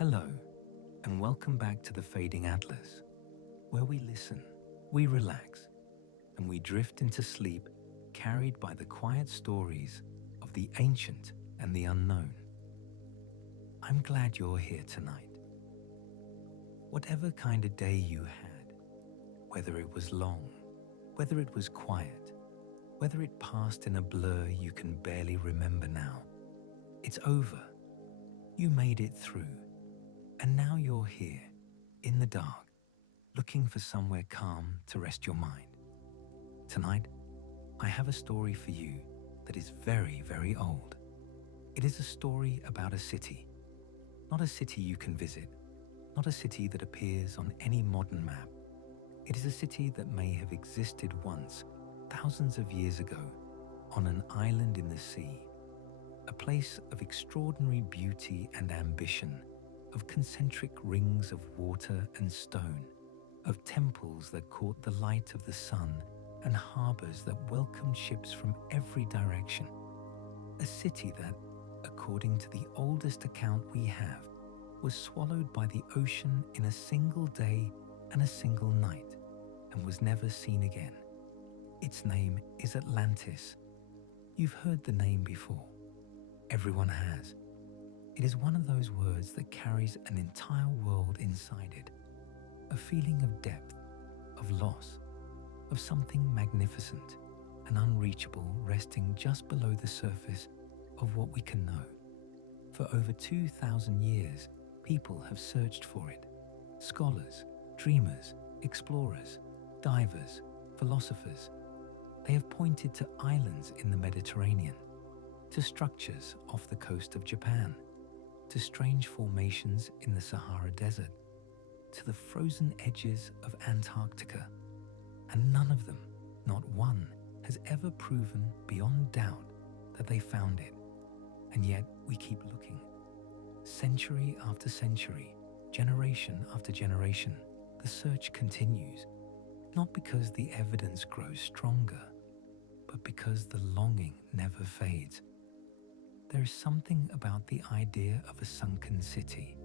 Hello, and welcome back to the Fading Atlas, where we listen, we relax, and we drift into sleep carried by the quiet stories of the ancient and the unknown. I'm glad you're here tonight. Whatever kind of day you had, whether it was long, whether it was quiet, whether it passed in a blur you can barely remember now, it's over. You made it through. And now you're here, in the dark, looking for somewhere calm to rest your mind. Tonight, I have a story for you that is very, very old. It is a story about a city. Not a city you can visit, not a city that appears on any modern map. It is a city that may have existed once, thousands of years ago, on an island in the sea. A place of extraordinary beauty and ambition, of concentric rings of water and stone, of temples that caught the light of the sun and harbors that welcomed ships from every direction. A city that, according to the oldest account we have, was swallowed by the ocean in a single day and a single night, and was never seen again. Its name is Atlantis. You've heard the name before. Everyone has. It is one of those words that carries an entire world inside it. A feeling of depth, of loss, of something magnificent and unreachable resting just below the surface of what we can know. For over 2,000 years, people have searched for it. Scholars, dreamers, explorers, divers, philosophers. They have pointed to islands in the Mediterranean, to structures off the coast of Japan, to strange formations in the Sahara Desert, to the frozen edges of Antarctica. And none of them, not one, has ever proven beyond doubt that they found it. And yet we keep looking. Century after century, generation after generation, the search continues, not because the evidence grows stronger, but because the longing never fades. There is something about the idea of a sunken city,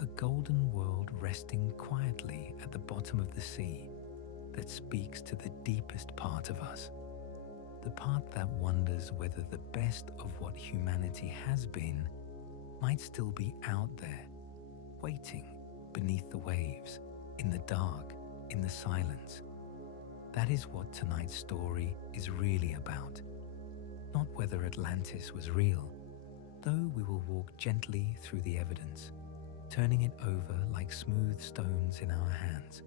a golden world resting quietly at the bottom of the sea, that speaks to the deepest part of us, the part that wonders whether the best of what humanity has been might still be out there, waiting beneath the waves, in the dark, in the silence. That is what tonight's story is really about. Not whether Atlantis was real, though we will walk gently through the evidence, turning it over like smooth stones in our hands.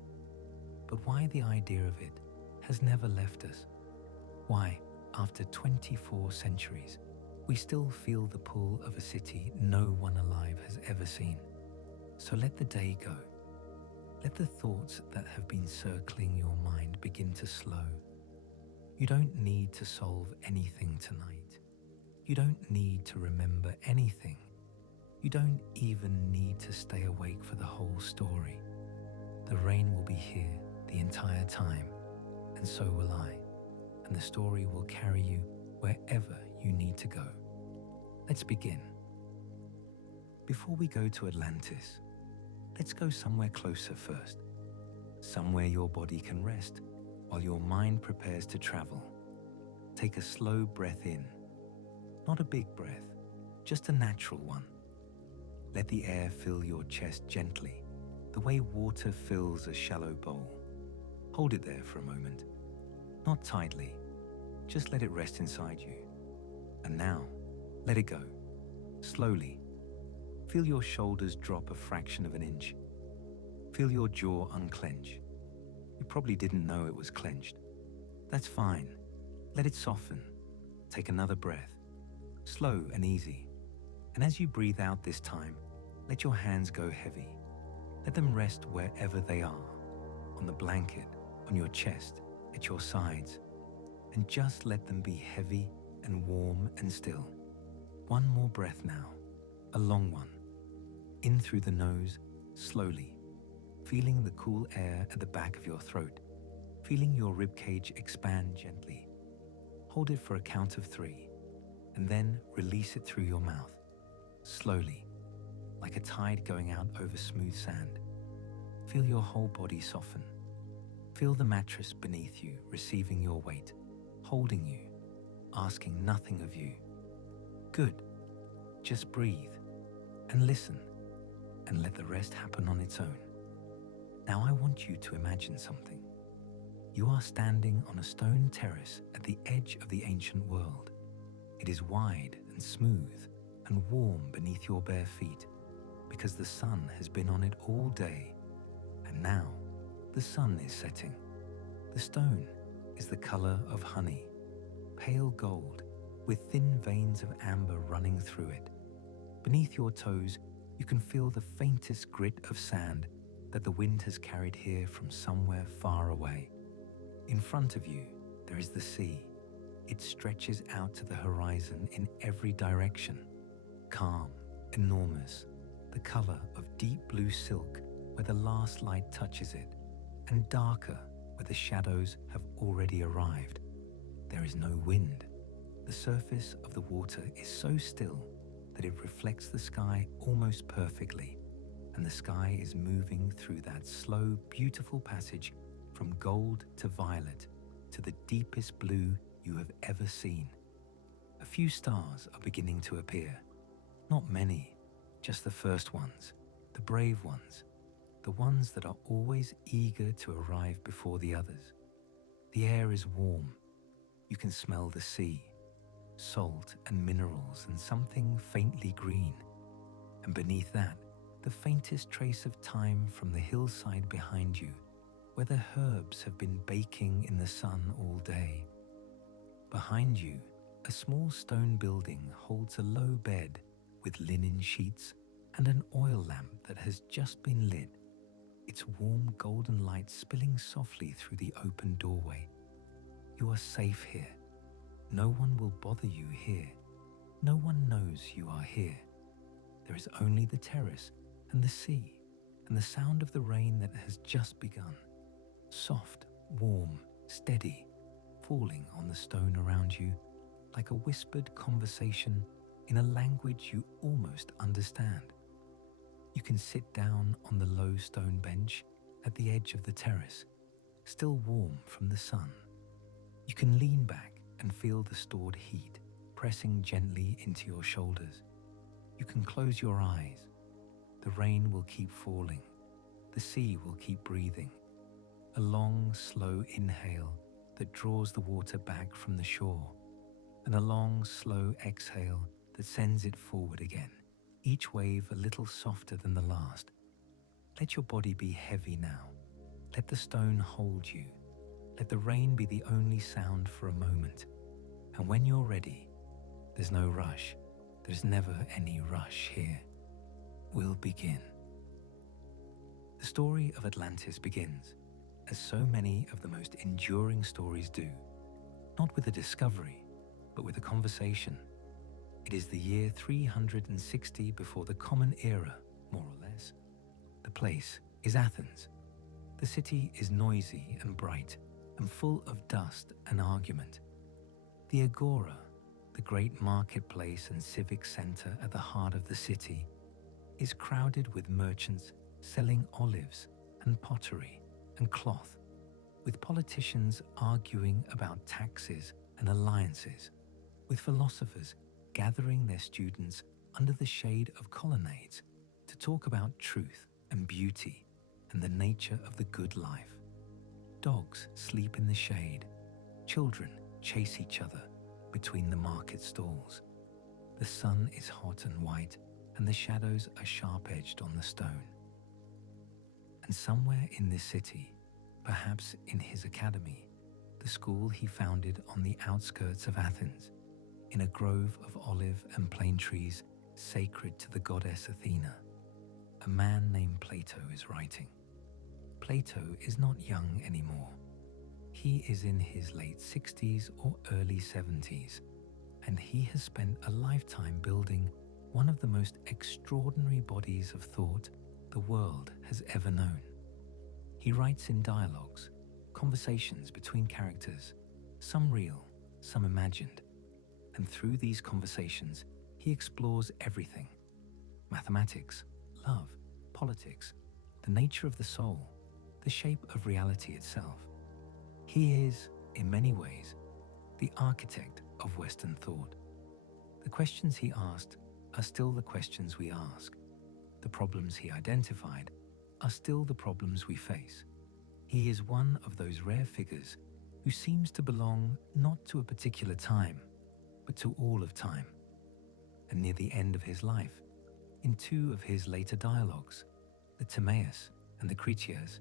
But why the idea of it has never left us. Why, after 24 centuries, we still feel the pull of a city no one alive has ever seen. So let the day go. Let the thoughts that have been circling your mind begin to slow. You don't need to solve anything tonight. You don't need to remember anything. You don't even need to stay awake for the whole story. The rain will be here the entire time, and so will I, and the story will carry you wherever you need to go. Let's begin. Before we go to Atlantis, let's go somewhere closer first. Somewhere your body can rest while your mind prepares to travel. Take a slow breath in. Not a big breath, just a natural one. Let the air fill your chest gently, the way water fills a shallow bowl. Hold it there for a moment. Not tightly, just let it rest inside you. And now, let it go. Slowly. Feel your shoulders drop a fraction of an inch. Feel your jaw unclench. You probably didn't know it was clenched. That's fine. Let it soften. Take another breath. Slow and easy. And as you breathe out this time, let your hands go heavy. Let them rest wherever they are, on the blanket, on your chest, at your sides. And just let them be heavy and warm and still. One more breath now, a long one. In through the nose, slowly. Feeling the cool air at the back of your throat, feeling your ribcage expand gently. Hold it for a count of 3, and then release it through your mouth, slowly. like a tide going out over smooth sand. Feel your whole body soften. Feel the mattress beneath you receiving your weight, holding you, asking nothing of you. Good. Just breathe and listen and let the rest happen on its own. Now I want you to imagine something. You are standing on a stone terrace at the edge of the ancient world. It is wide and smooth and warm beneath your bare feet because the sun has been on it all day, and now the sun is setting. The stone is the color of honey, pale gold with thin veins of amber running through it. Beneath your toes, you can feel the faintest grit of sand that the wind has carried here from somewhere far away. In front of you, there is the sea. It stretches out to the horizon in every direction. Calm, enormous, the color of deep blue silk where the last light touches it, and darker where the shadows have already arrived. There is no wind. The surface of the water is so still that it reflects the sky almost perfectly, and the sky is moving through that slow, beautiful passage from gold to violet to the deepest blue you have ever seen. A few stars are beginning to appear. Not many, just the first ones, the brave ones, the ones that are always eager to arrive before the others. The air is warm. You can smell the sea, salt and minerals and something faintly green. And beneath that, the faintest trace of time from the hillside behind you, where the herbs have been baking in the sun all day. Behind you, a small stone building holds a low bed with linen sheets and an oil lamp that has just been lit, its warm golden light spilling softly through the open doorway. You are safe here. No one will bother you here. No one knows you are here. There is only the terrace and the sea and the sound of the rain that has just begun. Soft, warm, steady, falling on the stone around you like a whispered conversation in a language you almost understand. You can sit down on the low stone bench at the edge of the terrace, still warm from the sun. You can lean back and feel the stored heat pressing gently into your shoulders. You can close your eyes. The rain will keep falling. The sea will keep breathing. A long, slow inhale that draws the water back from the shore, and a long, slow exhale that sends it forward again, each wave a little softer than the last. Let your body be heavy now. Let the stone hold you. Let the rain be the only sound for a moment. And when you're ready, there's no rush. There's never any rush here. We'll begin. The story of Atlantis begins, as so many of the most enduring stories do, not with a discovery, but with a conversation. It is the year 360 before the Common Era, more or less. The place is Athens. The city is noisy and bright and full of dust and argument. The Agora, the great marketplace and civic center at the heart of the city, is crowded with merchants selling olives and pottery and cloth, with politicians arguing about taxes and alliances, with philosophers gathering their students under the shade of colonnades to talk about truth and beauty and the nature of the good life. Dogs sleep in the shade. Children chase each other between the market stalls. The sun is hot and white, and the shadows are sharp-edged on the stone. And somewhere in this city, perhaps in his academy, the school he founded on the outskirts of Athens, in a grove of olive and plane trees sacred to the goddess Athena, a man named Plato is writing. Plato is not young anymore. He is in his late 60s or early 70s, and he has spent a lifetime building one of the most extraordinary bodies of thought the world has ever known. He writes in dialogues, conversations between characters, some real, some imagined, and through these conversations he explores everything: mathematics, love, politics, the nature of the soul, the shape of reality itself. He is, in many ways, the architect of Western thought. The questions he asked are still the questions we ask. The problems he identified are still the problems we face. He is one of those rare figures who seems to belong not to a particular time, but to all of time. And near the end of his life, in two of his later dialogues, the Timaeus and the Critias,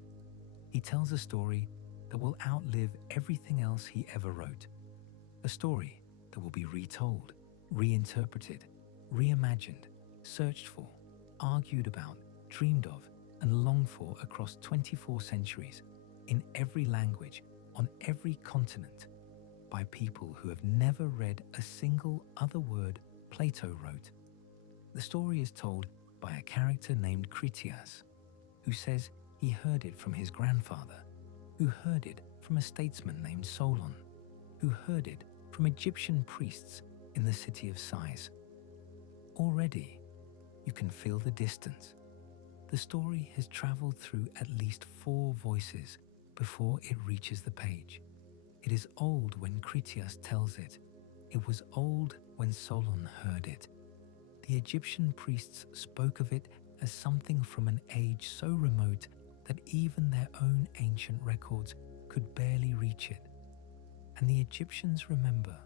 he tells a story that will outlive everything else he ever wrote. A story that will be retold, reinterpreted, reimagined, searched for, argued about, dreamed of, and longed for across 24 centuries, in every language, on every continent, by people who have never read a single other word Plato wrote. The story is told by a character named Critias, who says he heard it from his grandfather, who heard it from a statesman named Solon, who heard it from Egyptian priests in the city of Sais. Already, you can feel the distance. The story has traveled through at least 4 voices before it reaches the page. It is old when Critias tells it. It was old when Solon heard it. The Egyptian priests spoke of it as something from an age so remote that even their own ancient records could barely reach it. And the Egyptians, remember,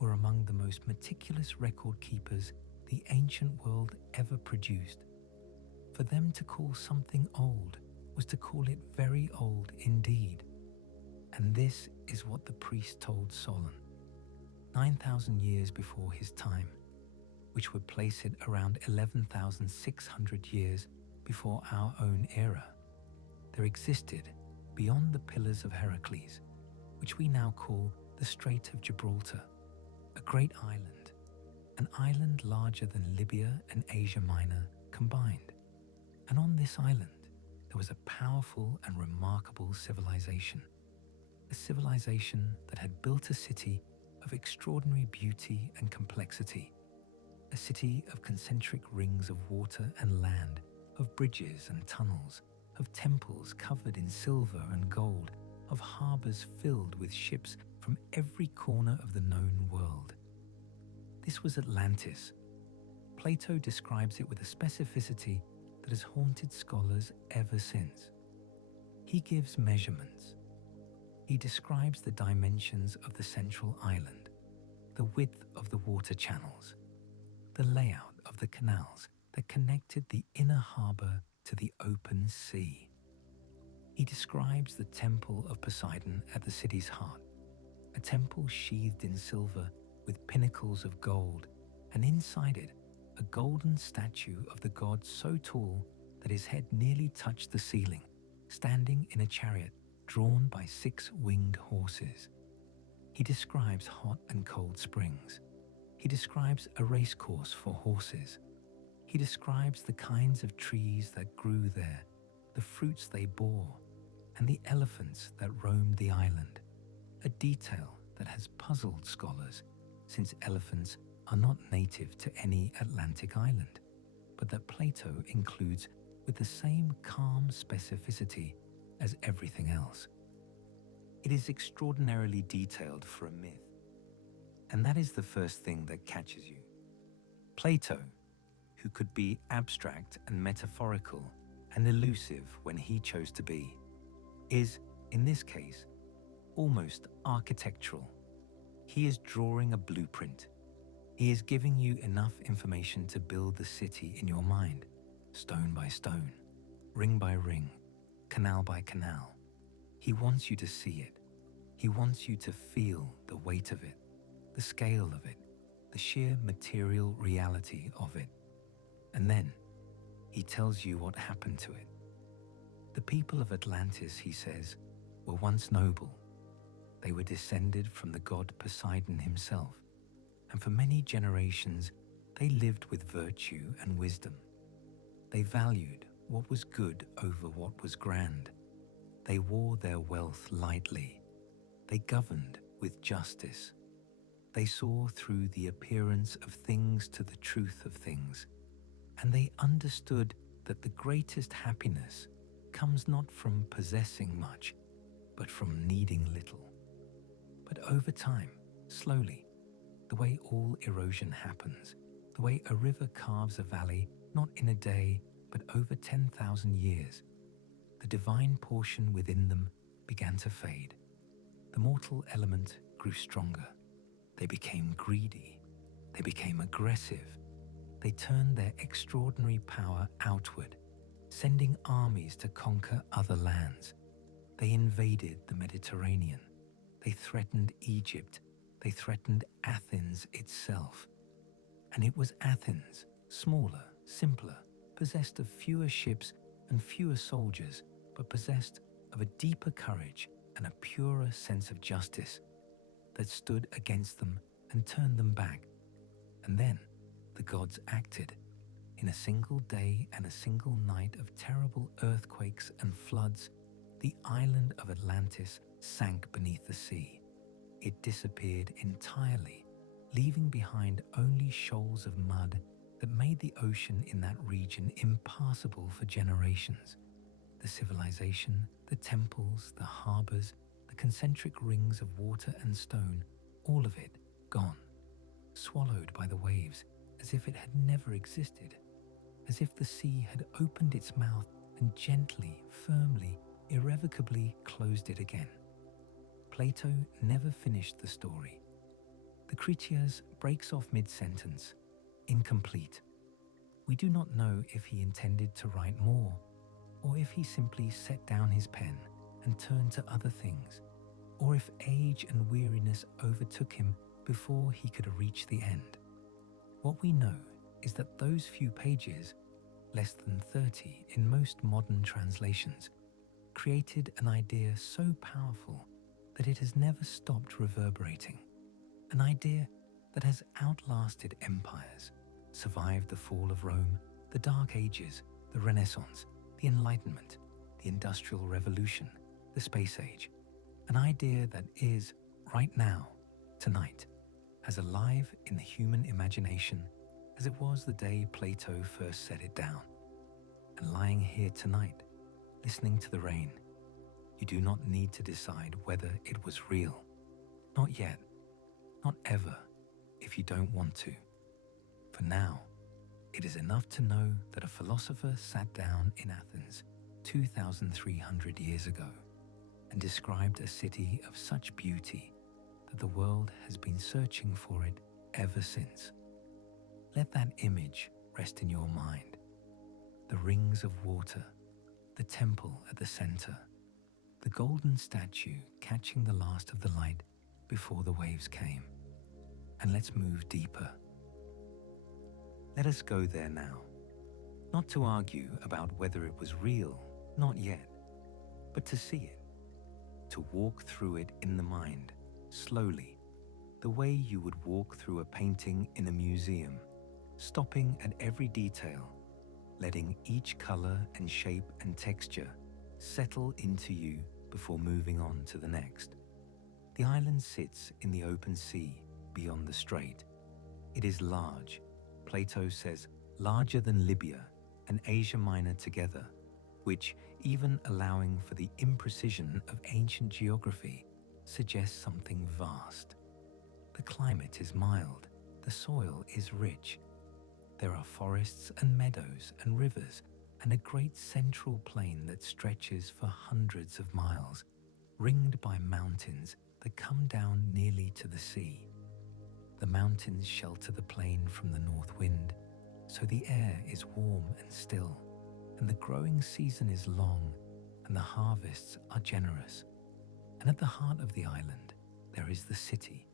were among the most meticulous record keepers the ancient world ever produced. For them to call something old was to call it very old indeed. And this is what the priest told Solon, 9,000 years before his time, which would place it around 11,600 years before our own era. There existed, beyond the Pillars of Heracles, which we now call the Strait of Gibraltar, a great island, an island larger than Libya and Asia Minor combined. And on this island, there was a powerful and remarkable civilization, a civilization that had built a city of extraordinary beauty and complexity, a city of concentric rings of water and land, of bridges and tunnels, of temples covered in silver and gold, of harbors filled with ships from every corner of the known world. This was Atlantis. Plato describes it with a specificity that has haunted scholars ever since. He gives measurements. He describes the dimensions of the central island, the width of the water channels, the layout of the canals that connected the inner harbor to the open sea. He describes the temple of Poseidon at the city's heart, a temple sheathed in silver with pinnacles of gold, and inside it, a golden statue of the god so tall that his head nearly touched the ceiling, standing in a chariot drawn by 6 winged horses. He describes hot and cold springs. He describes a race course for horses. He describes the kinds of trees that grew there, the fruits they bore, and the elephants that roamed the island, a detail that has puzzled scholars, since elephants are not native to any Atlantic island, but that Plato includes with the same calm specificity as everything else. It is extraordinarily detailed for a myth, and that is the first thing that catches you. Plato, who could be abstract and metaphorical and elusive when he chose to be, is, in this case, almost architectural. He is drawing a blueprint. He is giving you enough information to build the city in your mind, stone by stone, ring by ring, canal by canal. He wants you to see it. He wants you to feel the weight of it, the scale of it, the sheer material reality of it. And then he tells you what happened to it. The people of Atlantis, he says, were once noble. They were descended from the god Poseidon himself, and for many generations they lived with virtue and wisdom. They valued what was good over what was grand. They wore their wealth lightly. They governed with justice. They saw through the appearance of things to the truth of things, and they understood that the greatest happiness comes not from possessing much, but from needing little. But over time, slowly, the way all erosion happens, the way a river carves a valley not in a day, but over 10,000 years, the divine portion within them began to fade. The mortal element grew stronger. They became greedy. They became aggressive. They turned their extraordinary power outward, sending armies to conquer other lands. They invaded the Mediterranean. They threatened Egypt. They threatened Athens itself. And it was Athens, smaller, simpler, possessed of fewer ships and fewer soldiers, but possessed of a deeper courage and a purer sense of justice, that stood against them and turned them back. And then the gods acted. In a single day and a single night of terrible earthquakes and floods, the island of Atlantis sank beneath the sea. It disappeared entirely, leaving behind only shoals of mud that made the ocean in that region impassable for generations. The civilization, the temples, the harbors, the concentric rings of water and stone, all of it gone, swallowed by the waves as if it had never existed, as if the sea had opened its mouth and gently, firmly, irrevocably closed it again. Plato never finished the story. The Critias breaks off mid-sentence, incomplete. We do not know if he intended to write more, or if he simply set down his pen and turned to other things, or if age and weariness overtook him before he could reach the end. What we know is that those few pages, less than 30 in most modern translations, created an idea so powerful that it has never stopped reverberating, an idea that has outlasted empires, survived the fall of Rome, the Dark Ages, the Renaissance, the Enlightenment, the Industrial Revolution, the Space Age, an idea that is, right now, tonight, as alive in the human imagination as it was the day Plato first set it down. And lying here tonight, listening to the rain, you do not need to decide whether it was real. Not yet, not ever, if you don't want to. For now, it is enough to know that a philosopher sat down in Athens 2,300 years ago and described a city of such beauty that the world has been searching for it ever since. Let that image rest in your mind. The rings of water, the temple at the center, the golden statue catching the last of the light before the waves came. And let's move deeper. Let us go there now, not to argue about whether it was real, not yet, but to see it, to walk through it in the mind, slowly, the way you would walk through a painting in a museum, stopping at every detail, letting each color and shape and texture settle into you before moving on to the next. The island sits in the open sea beyond the strait. It is large. Plato says larger than Libya and Asia Minor together, which, even allowing for the imprecision of ancient geography, suggests something vast. The climate is mild. The soil is rich. There are forests and meadows and rivers and a great central plain that stretches for hundreds of miles, ringed by mountains that come down nearly to the sea. The mountains shelter the plain from the north wind, so the air is warm and still, and the growing season is long, and the harvests are generous. And at the heart of the island, there is the city.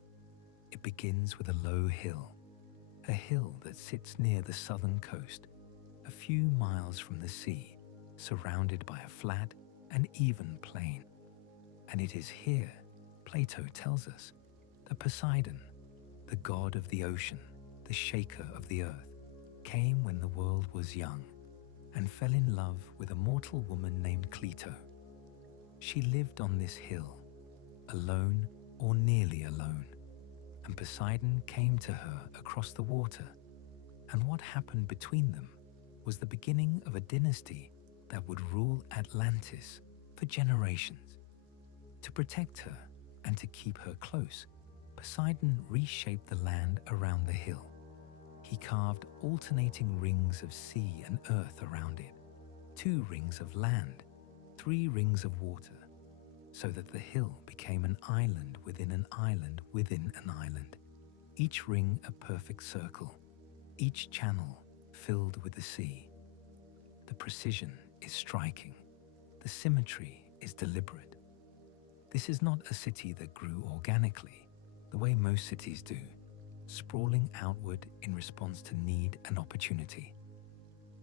It begins with a low hill, a hill that sits near the southern coast, a few miles from the sea, surrounded by a flat and even plain. And it is here, Plato tells us, that Poseidon, the god of the ocean, the shaker of the earth, came when the world was young and fell in love with a mortal woman named Cleito. She lived on this hill, alone or nearly alone, and Poseidon came to her across the water. And what happened between them was the beginning of a dynasty that would rule Atlantis for generations. To protect her and to keep her close, Poseidon reshaped the land around the hill. He carved alternating rings of sea and earth around it, 2 rings of land, 3 rings of water, so that the hill became an island within an island within an island, each ring a perfect circle, each channel filled with the sea. The precision is striking. The symmetry is deliberate. This is not a city that grew organically, the way most cities do, sprawling outward in response to need and opportunity.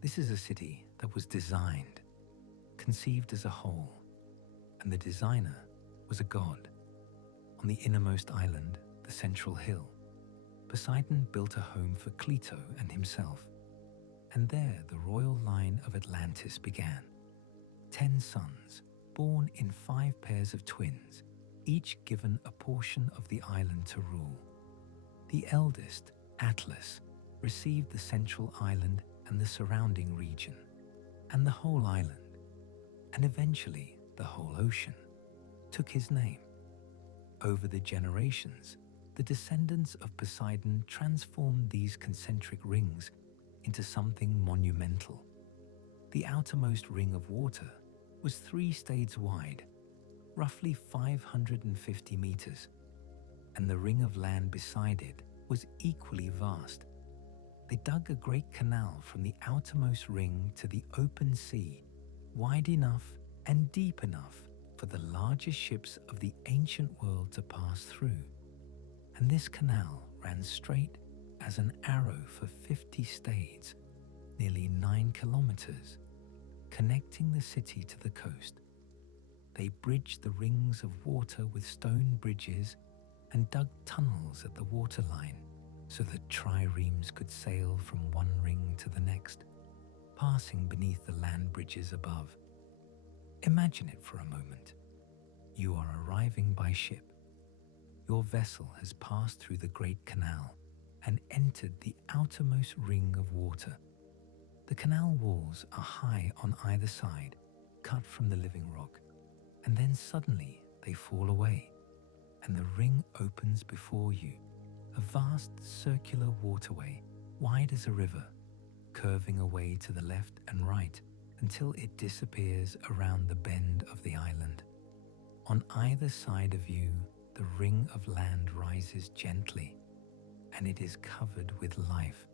This is a city that was designed, conceived as a whole, and the designer was a god. On the innermost island, the central hill, Poseidon built a home for Plato and himself, and there the royal line of Atlantis began. 10 sons, born in 5 pairs of twins, each given a portion of the island to rule. The eldest, Atlas, received the central island and the surrounding region, and the whole island, and eventually the whole ocean, took his name. Over the generations, the descendants of Poseidon transformed these concentric rings into something monumental. The outermost ring of water was 3 stades wide, roughly 550 meters, and the ring of land beside it was equally vast. They dug a great canal from the outermost ring to the open sea, wide enough and deep enough for the largest ships of the ancient world to pass through. And this canal ran straight as an arrow for 50 stades, nearly 9 kilometers, connecting the city to the coast. They bridged the rings of water with stone bridges and dug tunnels at the waterline so that triremes could sail from one ring to the next, passing beneath the land bridges above. Imagine it for a moment. You are arriving by ship. Your vessel has passed through the great canal and entered the outermost ring of water. The canal walls are high on either side, cut from the living rock, and then suddenly they fall away, and the ring opens before you, a vast circular waterway, wide as a river, curving away to the left and right until it disappears around the bend of the island. On either side of you, the ring of land rises gently, and it is covered with life.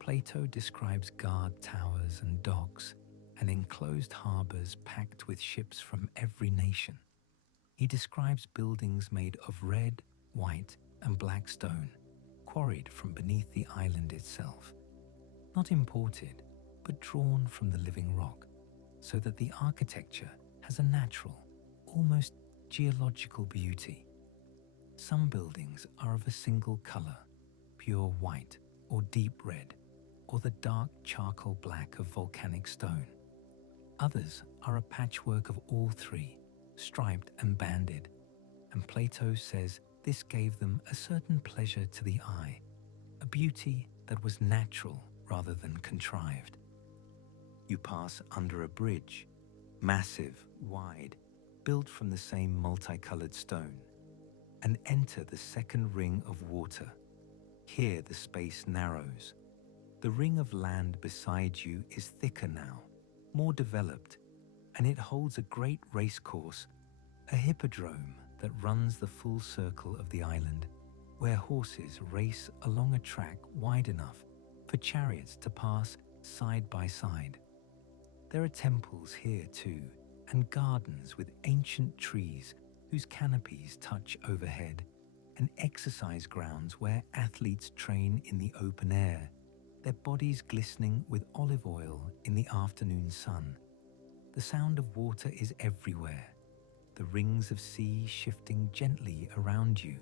Plato describes guard towers and docks and enclosed harbors packed with ships from every nation. He describes buildings made of red, white, and black stone, quarried from beneath the island itself. Not imported, but drawn from the living rock, so that the architecture has a natural, almost geological beauty. Some buildings are of a single color, pure white or deep red, or the dark charcoal black of volcanic stone. Others are a patchwork of all 3, striped and banded, and Plato says this gave them a certain pleasure to the eye, a beauty that was natural rather than contrived. You pass under a bridge, massive, wide, built from the same multicolored stone, and enter the second ring of water. Here the space narrows. The ring of land beside you is thicker now, more developed, and it holds a great race course, a hippodrome that runs the full circle of the island, where horses race along a track wide enough for chariots to pass side by side. There are temples here too, and gardens with ancient trees whose canopies touch overhead, and exercise grounds where athletes train in the open air, their bodies glistening with olive oil in the afternoon sun. The sound of water is everywhere, the rings of sea shifting gently around you,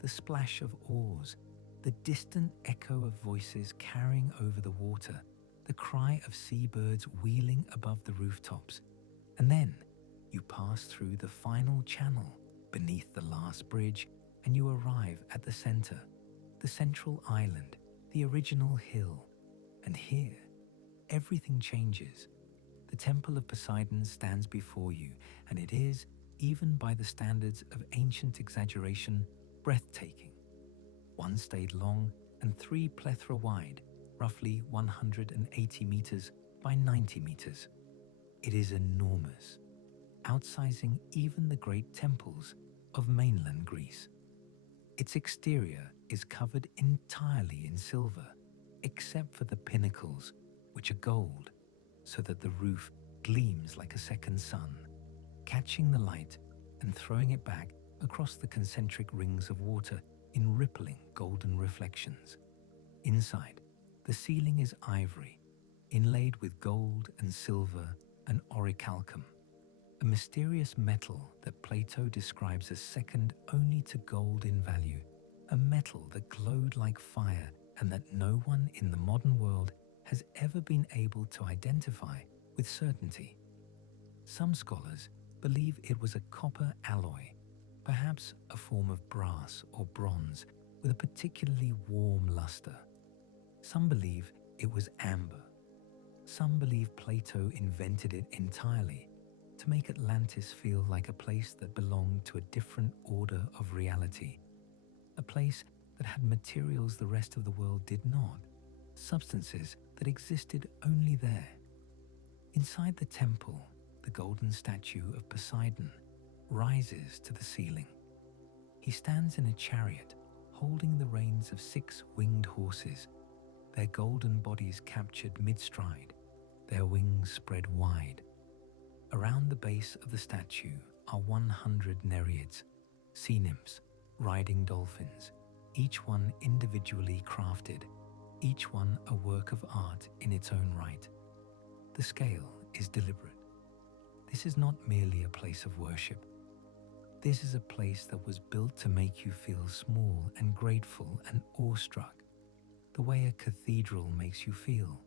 the splash of oars, the distant echo of voices carrying over the water, the cry of seabirds wheeling above the rooftops. And then you pass through the final channel beneath the last bridge, and you arrive at the center, the central island, the original hill. And here everything changes. The temple of Poseidon stands before you, and it is, even by the standards of ancient exaggeration, breathtaking. One stayed long and 3 plethora wide, roughly 180 meters by 90 meters. It is enormous, outsizing even the great temples of mainland Greece. Its exterior is covered entirely in silver, except for the pinnacles, which are gold, so that the roof gleams like a second sun, catching the light and throwing it back across the concentric rings of water in rippling golden reflections. Inside, the ceiling is ivory, inlaid with gold and silver and orichalcum, a mysterious metal that Plato describes as second only to gold in value, a metal that glowed like fire and that no one in the modern world has ever been able to identify with certainty. Some scholars believe it was a copper alloy, perhaps a form of brass or bronze with a particularly warm luster. Some believe it was amber. Some believe Plato invented it entirely to make Atlantis feel like a place that belonged to a different order of reality, a place that had materials the rest of the world did not, substances that existed only there. Inside the temple, the golden statue of Poseidon rises to the ceiling. He stands in a chariot holding the reins of 6 winged horses, their golden bodies captured mid-stride, their wings spread wide. Around the base of the statue are 100 nereids, sea nymphs, riding dolphins, each one individually crafted, each one a work of art in its own right. The scale is deliberate. This is not merely a place of worship. This is a place that was built to make you feel small and grateful and awestruck, the way a cathedral makes you feel,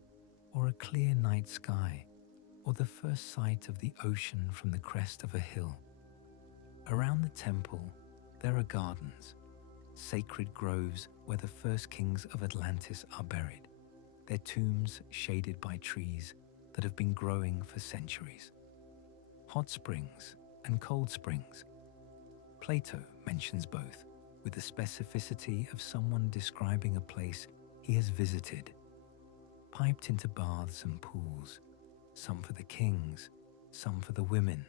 or a clear night sky, or the first sight of the ocean from the crest of a hill. Around the temple, there are gardens, sacred groves where the first kings of Atlantis are buried, their tombs shaded by trees that have been growing for centuries. Hot springs and cold springs. Plato mentions both, with the specificity of someone describing a place he has visited. Piped into baths and pools, some for the kings, some for the women,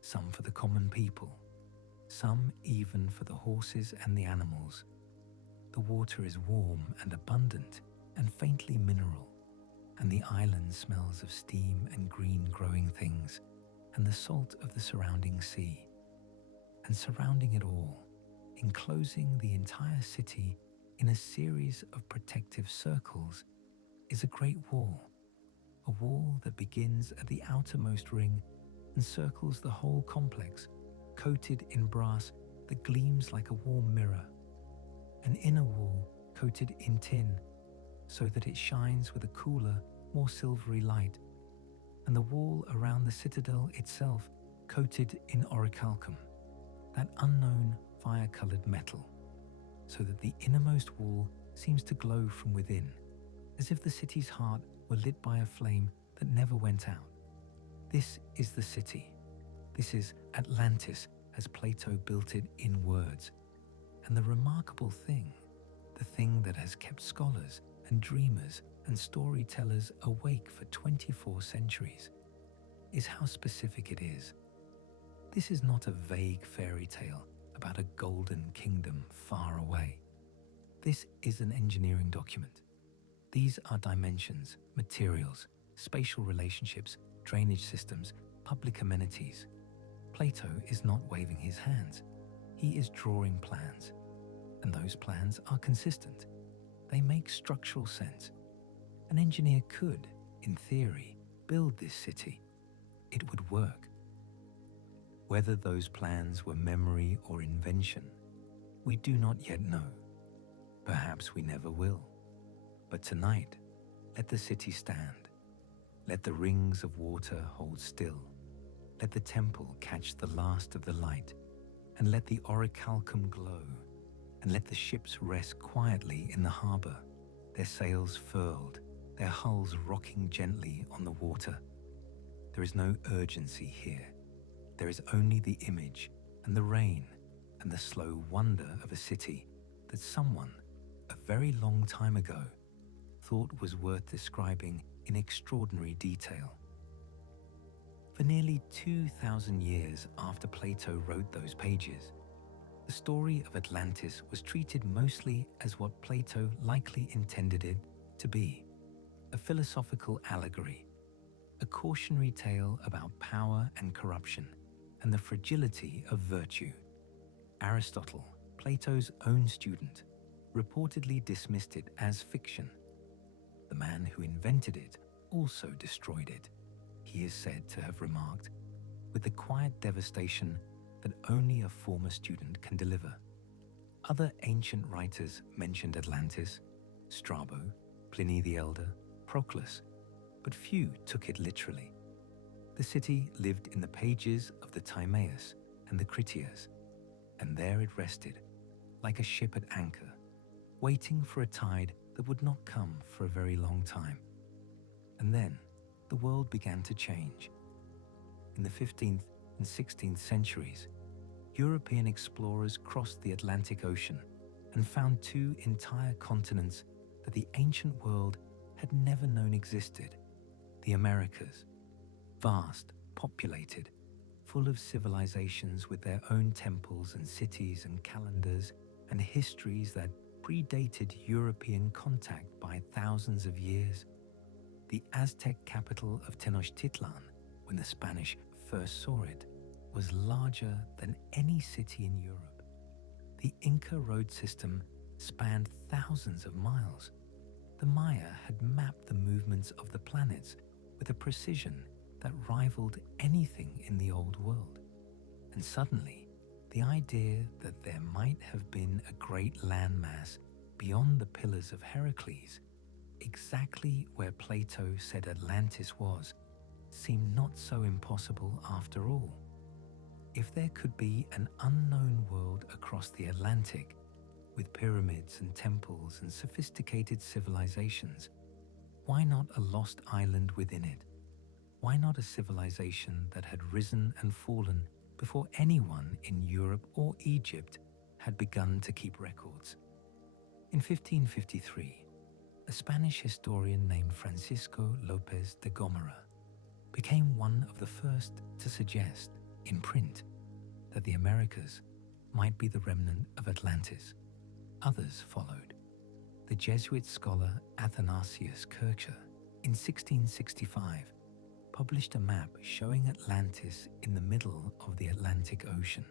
some for the common people, some even for the horses and the animals. The water is warm and abundant and faintly mineral, and the island smells of steam and green growing things and the salt of the surrounding sea. And surrounding it all, enclosing the entire city in a series of protective circles, is a great wall, a wall that begins at the outermost ring and circles the whole complex, coated in brass that gleams like a warm mirror, an inner wall coated in tin so that it shines with a cooler, more silvery light, and the wall around the citadel itself coated in orichalcum, that unknown fire-colored metal, so that the innermost wall seems to glow from within, as if the city's heart were lit by a flame that never went out. This is the city. This is Atlantis as Plato built it in words. And the remarkable thing, the thing that has kept scholars and dreamers and storytellers awake for 24 centuries, is how specific it is. This is not a vague fairy tale about a golden kingdom far away. This is an engineering document. These are dimensions, materials, spatial relationships, drainage systems, public amenities. Plato is not waving his hands. He is drawing plans. And those plans are consistent. They make structural sense. An engineer could, in theory, build this city. It would work. Whether those plans were memory or invention, we do not yet know. Perhaps we never will. But tonight, let the city stand. Let the rings of water hold still. Let the temple catch the last of the light, and let the orichalcum glow, and let the ships rest quietly in the harbor, their sails furled, their hulls rocking gently on the water. There is no urgency here. There is only the image and the rain and the slow wonder of a city that someone, a very long time ago, thought was worth describing in extraordinary detail. For nearly 2,000 years after Plato wrote those pages, the story of Atlantis was treated mostly as what Plato likely intended it to be: a philosophical allegory, a cautionary tale about power and corruption and the fragility of virtue. Aristotle, Plato's own student, reportedly dismissed it as fiction. The man who invented it also destroyed it, he is said to have remarked, with the quiet devastation that only a former student can deliver. Other ancient writers mentioned Atlantis: Strabo, Pliny the Elder, Proclus, but few took it literally. The city lived in the pages of the Timaeus and the Critias, and there it rested, like a ship at anchor, waiting for a tide that would not come for a very long time. And then the world began to change. In the 15th and 16th centuries, European explorers crossed the Atlantic Ocean and found two entire continents that the ancient world had never known existed: the Americas, vast, populated, full of civilizations with their own temples and cities and calendars and histories that predated European contact by thousands of years. The Aztec capital of Tenochtitlan, when the Spanish first saw it, was larger than any city in Europe. The Inca road system spanned thousands of miles. The Maya had mapped the movements of the planets with a precision that rivaled anything in the old world. And suddenly, the idea that there might have been a great landmass beyond the Pillars of Heracles, exactly where Plato said Atlantis was, seemed not so impossible after all. If there could be an unknown world across the Atlantic, with pyramids and temples and sophisticated civilizations, why not a lost island within it? Why not a civilization that had risen and fallen before anyone in Europe or Egypt had begun to keep records? In 1553, a Spanish historian named Francisco López de Gomara became one of the first to suggest, in print, that the Americas might be the remnant of Atlantis. Others followed. The Jesuit scholar Athanasius Kircher, in 1665, published a map showing Atlantis in the middle of the Atlantic Ocean.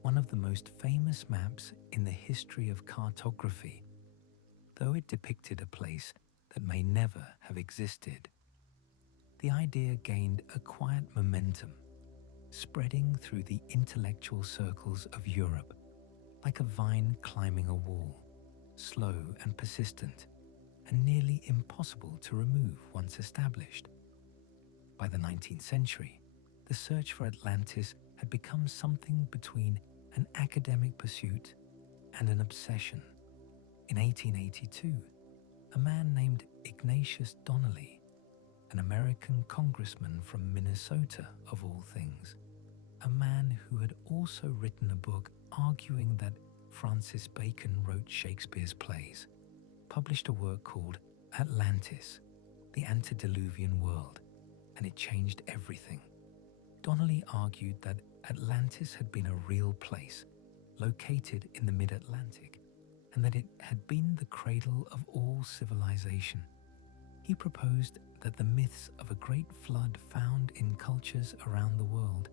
One of the most famous maps in the history of cartography, though it depicted a place that may never have existed. The idea gained a quiet momentum, spreading through the intellectual circles of Europe, like a vine climbing a wall, slow and persistent, and nearly impossible to remove once established. By the 19th century, the search for Atlantis had become something between an academic pursuit and an obsession. In 1882, a man named Ignatius Donnelly, an American congressman from Minnesota of all things, a man who had also written a book arguing that Francis Bacon wrote Shakespeare's plays, published a work called Atlantis, the Antediluvian World, and it changed everything. Donnelly argued that Atlantis had been a real place, located in the mid-Atlantic, and that it had been the cradle of all civilization. He proposed that the myths of a great flood found in cultures around the world,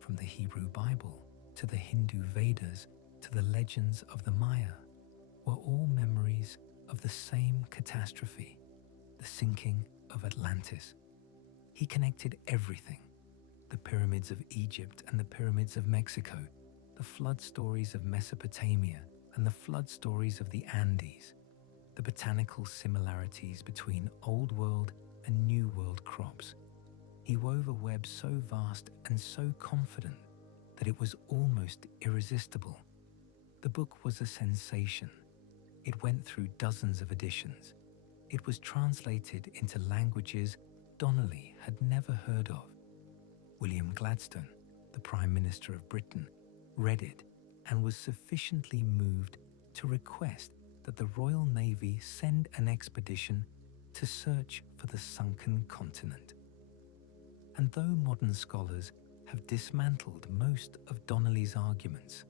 from the Hebrew Bible to the Hindu Vedas to the legends of the Maya, were all memories of the same catastrophe, the sinking of Atlantis. He connected everything: the pyramids of Egypt and the pyramids of Mexico, the flood stories of Mesopotamia and the flood stories of the Andes, the botanical similarities between Old World and New World crops. He wove a web so vast and so confident that it was almost irresistible. The book was a sensation. It went through dozens of editions. It was translated into languages Donnelly had never heard of. William Gladstone, the Prime Minister of Britain, read it and was sufficiently moved to request that the Royal Navy send an expedition to search for the sunken continent. And though modern scholars have dismantled most of Donnelly's arguments,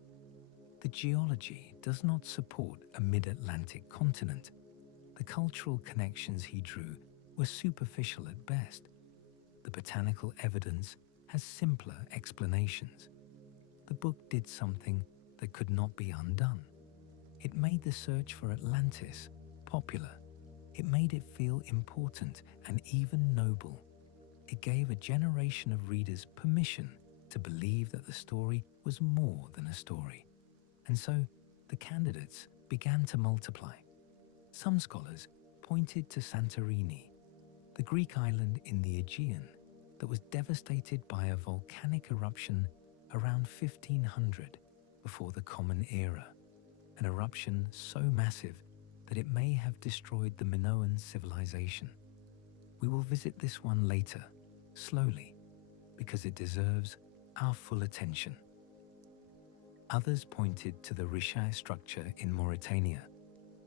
the geology does not support a mid-Atlantic continent. The cultural connections he drew were superficial at best. The botanical evidence has simpler explanations. The book did something that could not be undone. It made the search for Atlantis popular. It made it feel important and even noble. It gave a generation of readers permission to believe that the story was more than a story. And so the candidates began to multiply. Some scholars pointed to Santorini, the Greek island in the Aegean that was devastated by a volcanic eruption around 1500 before the Common Era, an eruption so massive that it may have destroyed the Minoan civilization. We will visit this one later, slowly, because it deserves our full attention. Others pointed to the Richat structure in Mauritania,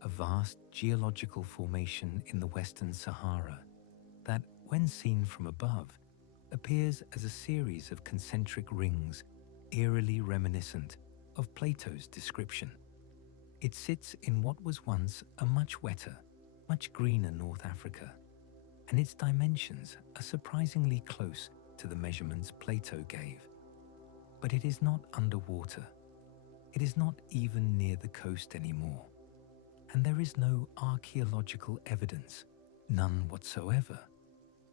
a vast geological formation in the Western Sahara that, when seen from above, appears as a series of concentric rings eerily reminiscent of Plato's description. It sits in what was once a much wetter, much greener North Africa, and its dimensions are surprisingly close to the measurements Plato gave. But it is not underwater. It is not even near the coast anymore. And there is no archaeological evidence, none whatsoever,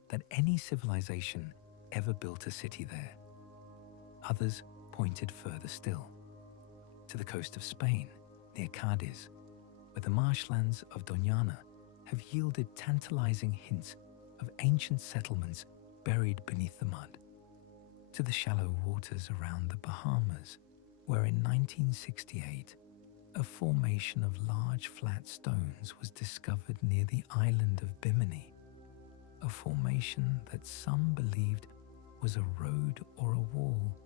that any civilization ever built a city there. Others pointed further still, to the coast of Spain, near Cadiz, where the marshlands of Doñana have yielded tantalizing hints of ancient settlements buried beneath the mud, to the shallow waters around the Bahamas, where in 1968 a formation of large flat stones was discovered near the island of Bimini, a formation that some believed was a road or a wall,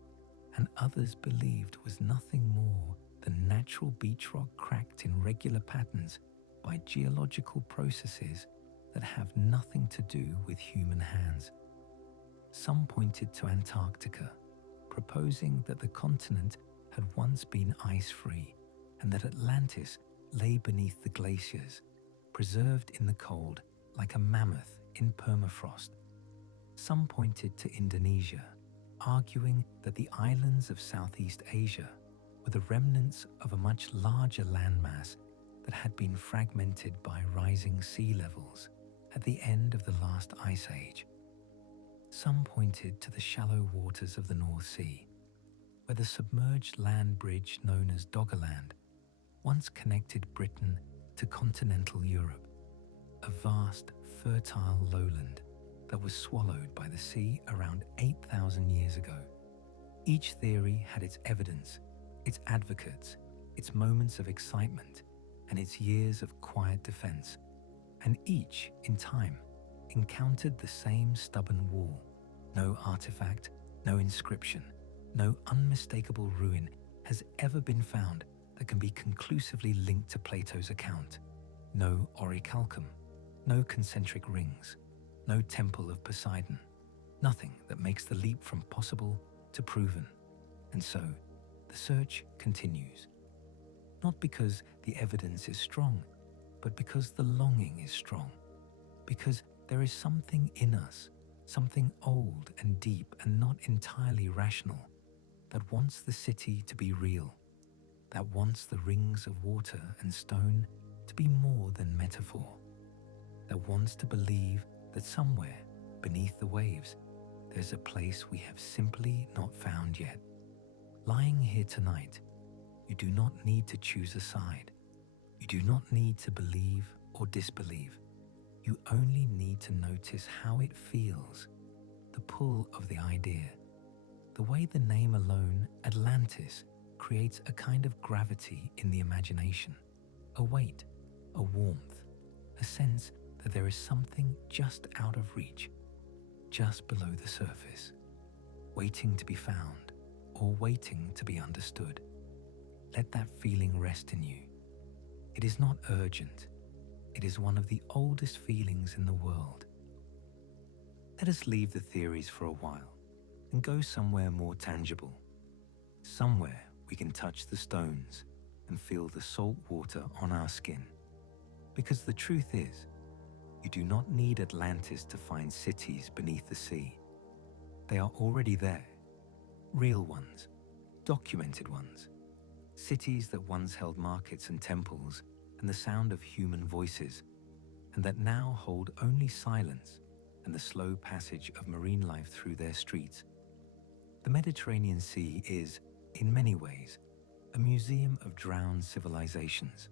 and others believed was nothing more than natural beach rock cracked in regular patterns by geological processes that have nothing to do with human hands. Some pointed to Antarctica, proposing that the continent had once been ice-free and that Atlantis lay beneath the glaciers, preserved in the cold like a mammoth in permafrost. Some pointed to Indonesia, arguing that the islands of Southeast Asia were the remnants of a much larger landmass that had been fragmented by rising sea levels at the end of the last ice age. Some pointed to the shallow waters of the North Sea, where the submerged land bridge known as Doggerland once connected Britain to continental Europe, a vast, fertile lowland that was swallowed by the sea around 8,000 years ago. Each theory had its evidence, its advocates, its moments of excitement, and its years of quiet defense, and each, in time, encountered the same stubborn wall. No artifact, no inscription, no unmistakable ruin has ever been found that can be conclusively linked to Plato's account. No orichalcum, no concentric rings, no temple of Poseidon, nothing that makes the leap from possible to proven. And so, the search continues. Not because the evidence is strong, but because the longing is strong. Because there is something in us, something old and deep and not entirely rational, that wants the city to be real, that wants the rings of water and stone to be more than metaphor, that wants to believe that somewhere beneath the waves there's a place we have simply not found yet. Lying here tonight, you do not need to choose a side. You do not need to believe or disbelieve. You only need to notice how it feels, the pull of the idea, the way the name alone, Atlantis, creates a kind of gravity in the imagination, a weight, a warmth, a sense that there is something just out of reach, just below the surface, waiting to be found or waiting to be understood. Let that feeling rest in you. It is not urgent. It is one of the oldest feelings in the world. Let us leave the theories for a while and go somewhere more tangible. Somewhere we can touch the stones and feel the salt water on our skin. Because the truth is, you do not need Atlantis to find cities beneath the sea. They are already there. Real ones, documented ones. Cities that once held markets and temples and the sound of human voices, and that now hold only silence and the slow passage of marine life through their streets. The Mediterranean Sea is, in many ways, a museum of drowned civilizations.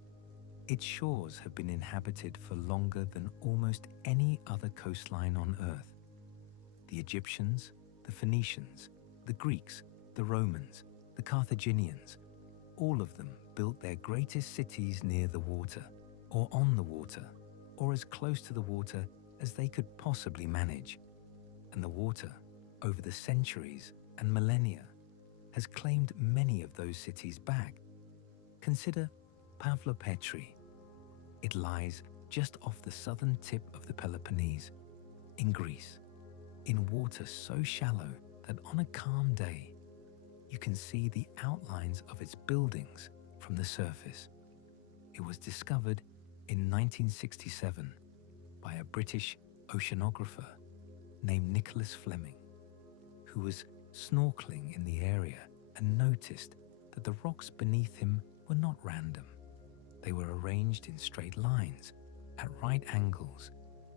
Its shores have been inhabited for longer than almost any other coastline on Earth. The Egyptians, the Phoenicians, the Greeks, the Romans, the Carthaginians, all of them built their greatest cities near the water, or on the water, or as close to the water as they could possibly manage. And the water, over the centuries and millennia, has claimed many of those cities back. Consider Pavlopetri. It lies just off the southern tip of the Peloponnese, in Greece, in water so shallow that on a calm day, you can see the outlines of its buildings from the surface. It was discovered in 1967 by a British oceanographer named Nicholas Fleming, who was snorkeling in the area and noticed that the rocks beneath him were not random. They were arranged in straight lines, at right angles,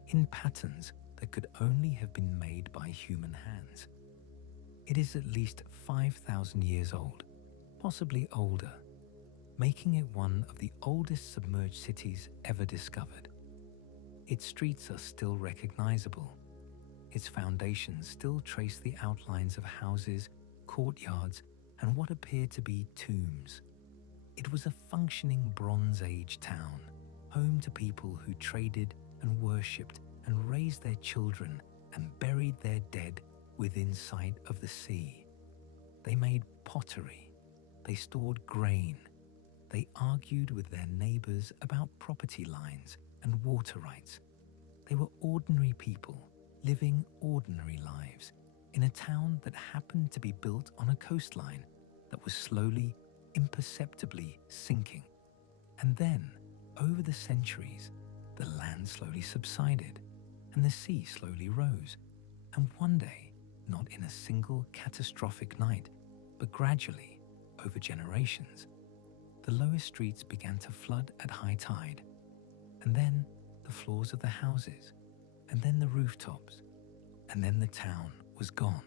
in patterns that could only have been made by human hands. It is at least 5,000 years old, possibly older, making it one of the oldest submerged cities ever discovered. Its streets are still recognizable. Its foundations still trace the outlines of houses, courtyards, and what appear to be tombs. It was a functioning Bronze Age town, home to people who traded and worshipped and raised their children and buried their dead within sight of the sea. They made pottery. They stored grain. They argued with their neighbors about property lines and water rights. They were ordinary people living ordinary lives in a town that happened to be built on a coastline that was slowly, imperceptibly sinking. And then, over the centuries, the land slowly subsided and the sea slowly rose. And one day, not in a single catastrophic night, but gradually, over generations, the lowest streets began to flood at high tide. And then the floors of the houses, and then the rooftops, and then the town was gone,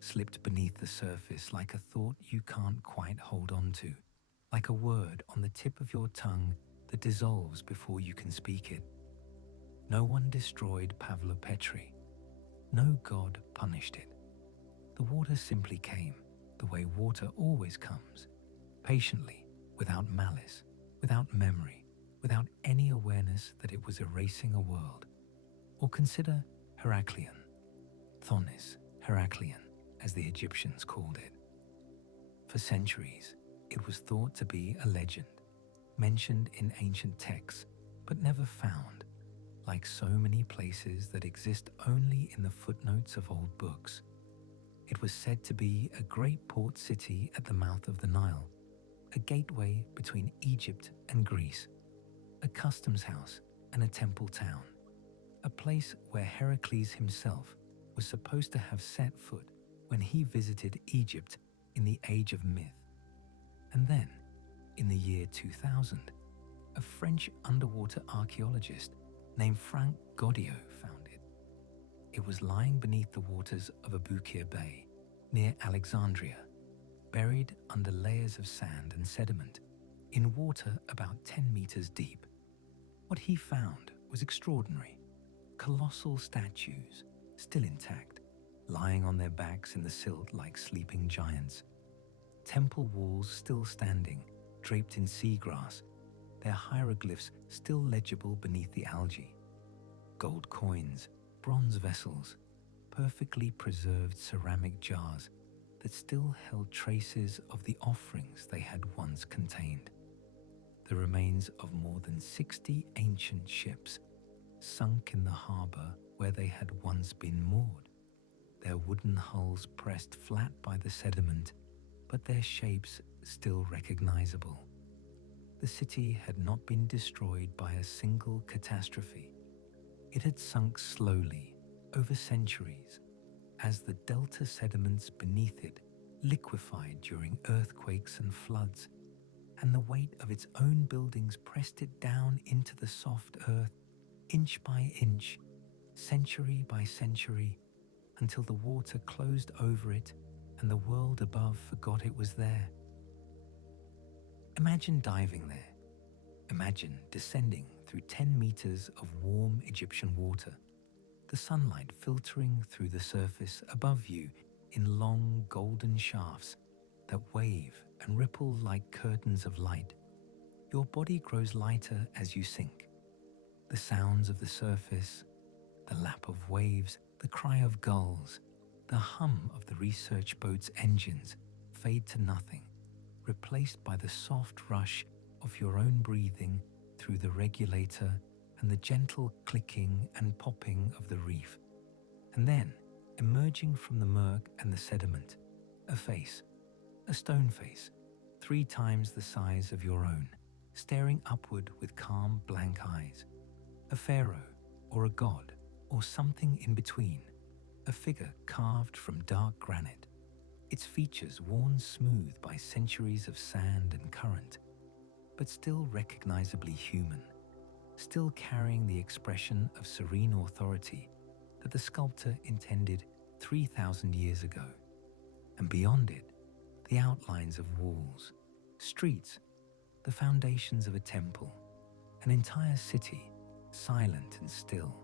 slipped beneath the surface like a thought you can't quite hold on to, like a word on the tip of your tongue that dissolves before you can speak it. No one destroyed Pavlopetri. No god punished it. The water simply came, the way water always comes, patiently, without malice, without memory, without any awareness that it was erasing a world. Or consider Heraklion, Thonis Heraklion, as the Egyptians called it. For centuries, it was thought to be a legend, mentioned in ancient texts, but never found, like so many places that exist only in the footnotes of old books. It was said to be a great port city at the mouth of the Nile, a gateway between Egypt and Greece, a customs house and a temple town, a place where Heracles himself was supposed to have set foot when he visited Egypt in the Age of Myth. And then, in the year 2000, a French underwater archaeologist named Frank Goddio found it. It was lying beneath the waters of Abukir Bay, near Alexandria, buried under layers of sand and sediment, in water about 10 meters deep. What he found was extraordinary. Colossal statues, still intact, lying on their backs in the silt like sleeping giants. Temple walls still standing, draped in seagrass, their hieroglyphs still legible beneath the algae. gold coins, bronze vessels, perfectly preserved ceramic jars that still held traces of the offerings they had once contained. The remains of more than 60 ancient ships sunk in the harbor where they had once been moored, their wooden hulls pressed flat by the sediment, but their shapes still recognizable. The city had not been destroyed by a single catastrophe. It had sunk slowly over centuries as the delta sediments beneath it liquefied during earthquakes and floods, and the weight of its own buildings pressed it down into the soft earth, inch by inch, century by century, until the water closed over it and the world above forgot it was there. Imagine diving there. Imagine descending through 10 meters of warm Egyptian water, the sunlight filtering through the surface above you in long golden shafts that wave and ripple like curtains of light. Your body grows lighter as you sink. The sounds of the surface, the lap of waves, the cry of gulls, the hum of the research boat's engines fade to nothing, replaced by the soft rush of your own breathing through the regulator and the gentle clicking and popping of the reef. And then, emerging from the murk and the sediment, a face, a stone face, 3 times the size of your own, staring upward with calm, blank eyes. A pharaoh, or a god, or something in between, a figure carved from dark granite, its features worn smooth by centuries of sand and current, but still recognizably human, still carrying the expression of serene authority that the sculptor intended 3,000 years ago. And beyond it, the outlines of walls, streets, the foundations of a temple, an entire city, silent and still,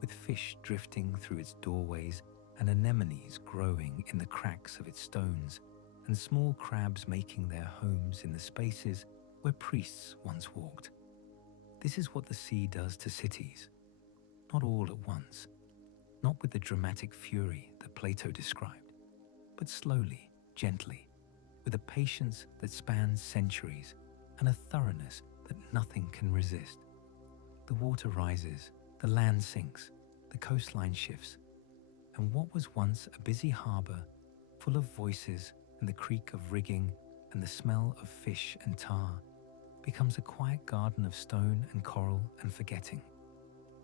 with fish drifting through its doorways and anemones growing in the cracks of its stones, and small crabs making their homes in the spaces where priests once walked. This is what the sea does to cities, not all at once, not with the dramatic fury that Plato described, but slowly, gently, with a patience that spans centuries and a thoroughness that nothing can resist. The water rises, the land sinks, the coastline shifts, and what was once a busy harbor, full of voices and the creak of rigging and the smell of fish and tar, becomes a quiet garden of stone and coral and forgetting.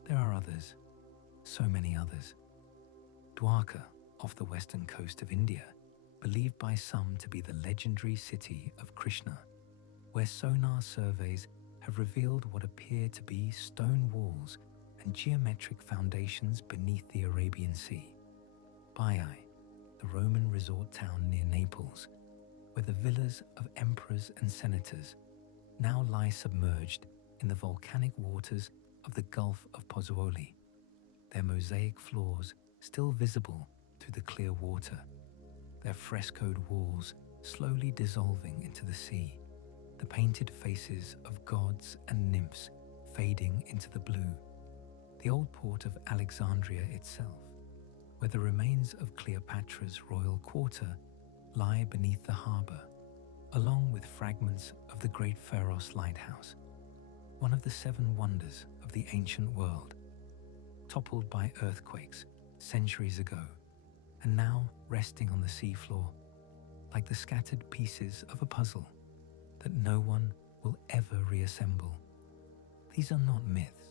There are others, so many others. Dwarka, off the western coast of India, believed by some to be the legendary city of Krishna, where sonar surveys have revealed what appear to be stone walls and geometric foundations beneath the Arabian Sea. Baiae, the Roman resort town near Naples, where the villas of emperors and senators now lie submerged in the volcanic waters of the Gulf of Pozzuoli, their mosaic floors still visible through the clear water, their frescoed walls slowly dissolving into the sea, the painted faces of gods and nymphs fading into the blue, the old port of Alexandria itself, where the remains of Cleopatra's royal quarter lie beneath the harbor, along with fragments of the great Pharos lighthouse, one of the 7 wonders of the ancient world, toppled by earthquakes centuries ago, and now resting on the seafloor like the scattered pieces of a puzzle that no one will ever reassemble. These are not myths.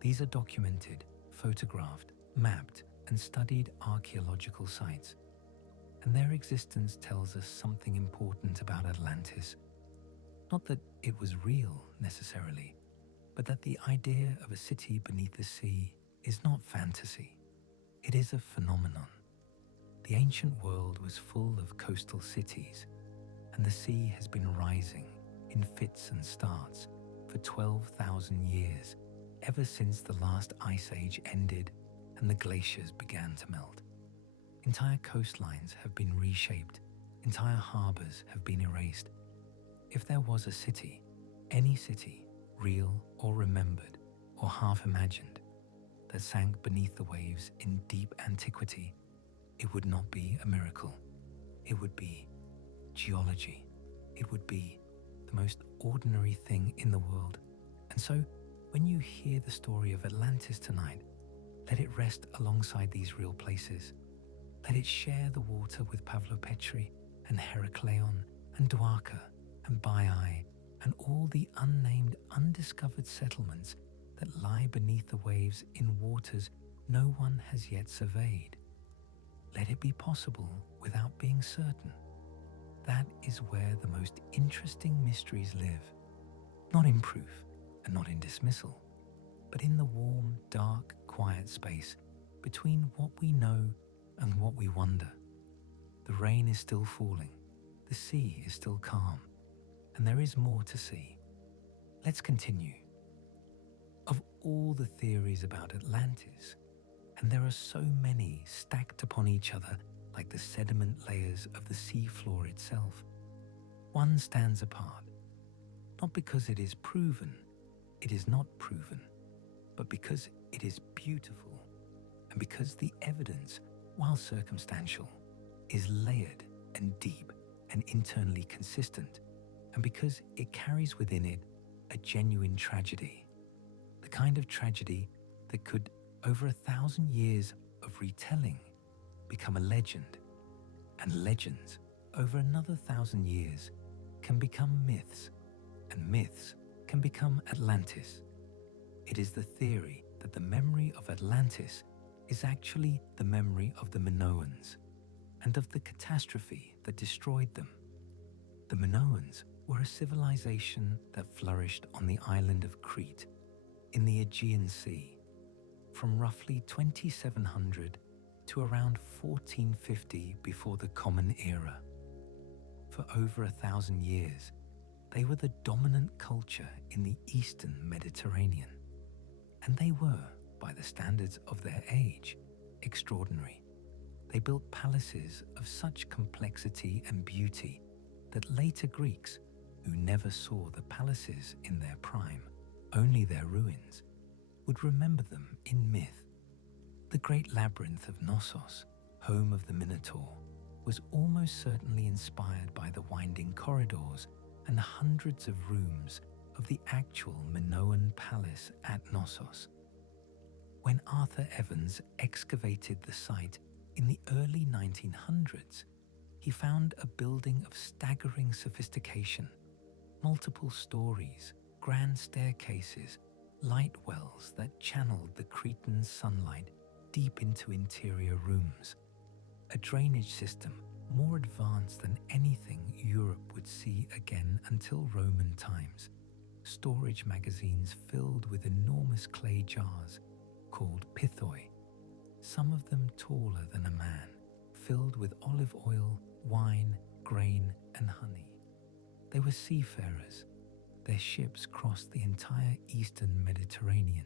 These are documented, photographed, mapped, and studied archaeological sites. And their existence tells us something important about Atlantis. Not that it was real necessarily, but that the idea of a city beneath the sea is not fantasy. It is a phenomenon. The ancient world was full of coastal cities, and the sea has been rising in fits and starts for 12,000 years, ever since the last ice age ended and the glaciers began to melt. Entire coastlines have been reshaped, entire harbors have been erased. If there was a city, any city, real or remembered or half imagined, that sank beneath the waves in deep antiquity, it would not be a miracle. It would be geology. It would be the most ordinary thing in the world. And so, when you hear the story of Atlantis tonight, let it rest alongside these real places. Let it share the water with Pavlopetri and Herakleon and Dwarka and Baiae and all the unnamed, undiscovered settlements that lie beneath the waves in waters no one has yet surveyed. Let it be possible without being certain. That is where the most interesting mysteries live, not in proof and not in dismissal, but in the warm, dark, quiet space between what we know and what we wonder. The rain is still falling, the sea is still calm, and there is more to see. Let's continue. Of all the theories about Atlantis, and there are so many stacked upon each other like the sediment layers of the sea floor itself, one stands apart, not because it is proven, it is not proven, but because it is beautiful, and because the evidence, while circumstantial, is layered and deep and internally consistent, and because it carries within it a genuine tragedy, the kind of tragedy that could, over 1,000 years of retelling, become a legend, and legends, over another 1,000 years, can become myths, and myths can become Atlantis. It is the theory that the memory of Atlantis is actually the memory of the Minoans, and of the catastrophe that destroyed them. The Minoans were a civilization that flourished on the island of Crete, in the Aegean Sea, from roughly 2700 to around 1450 before the Common Era. For over 1,000 years, they were the dominant culture in the Eastern Mediterranean, and they were, by the standards of their age, extraordinary. They built palaces of such complexity and beauty that later Greeks, who never saw the palaces in their prime, only their ruins, would remember them in myth. The great labyrinth of Knossos, home of the Minotaur, was almost certainly inspired by the winding corridors and hundreds of rooms of the actual Minoan palace at Knossos. When Arthur Evans excavated the site in the early 1900s, he found a building of staggering sophistication, multiple stories, grand staircases, light wells that channeled the Cretan sunlight deep into interior rooms, a drainage system more advanced than anything Europe would see again until Roman times, storage magazines filled with enormous clay jars called pithoi, some of them taller than a man, filled with olive oil, wine, grain, and honey. They were seafarers. Their ships crossed the entire eastern Mediterranean,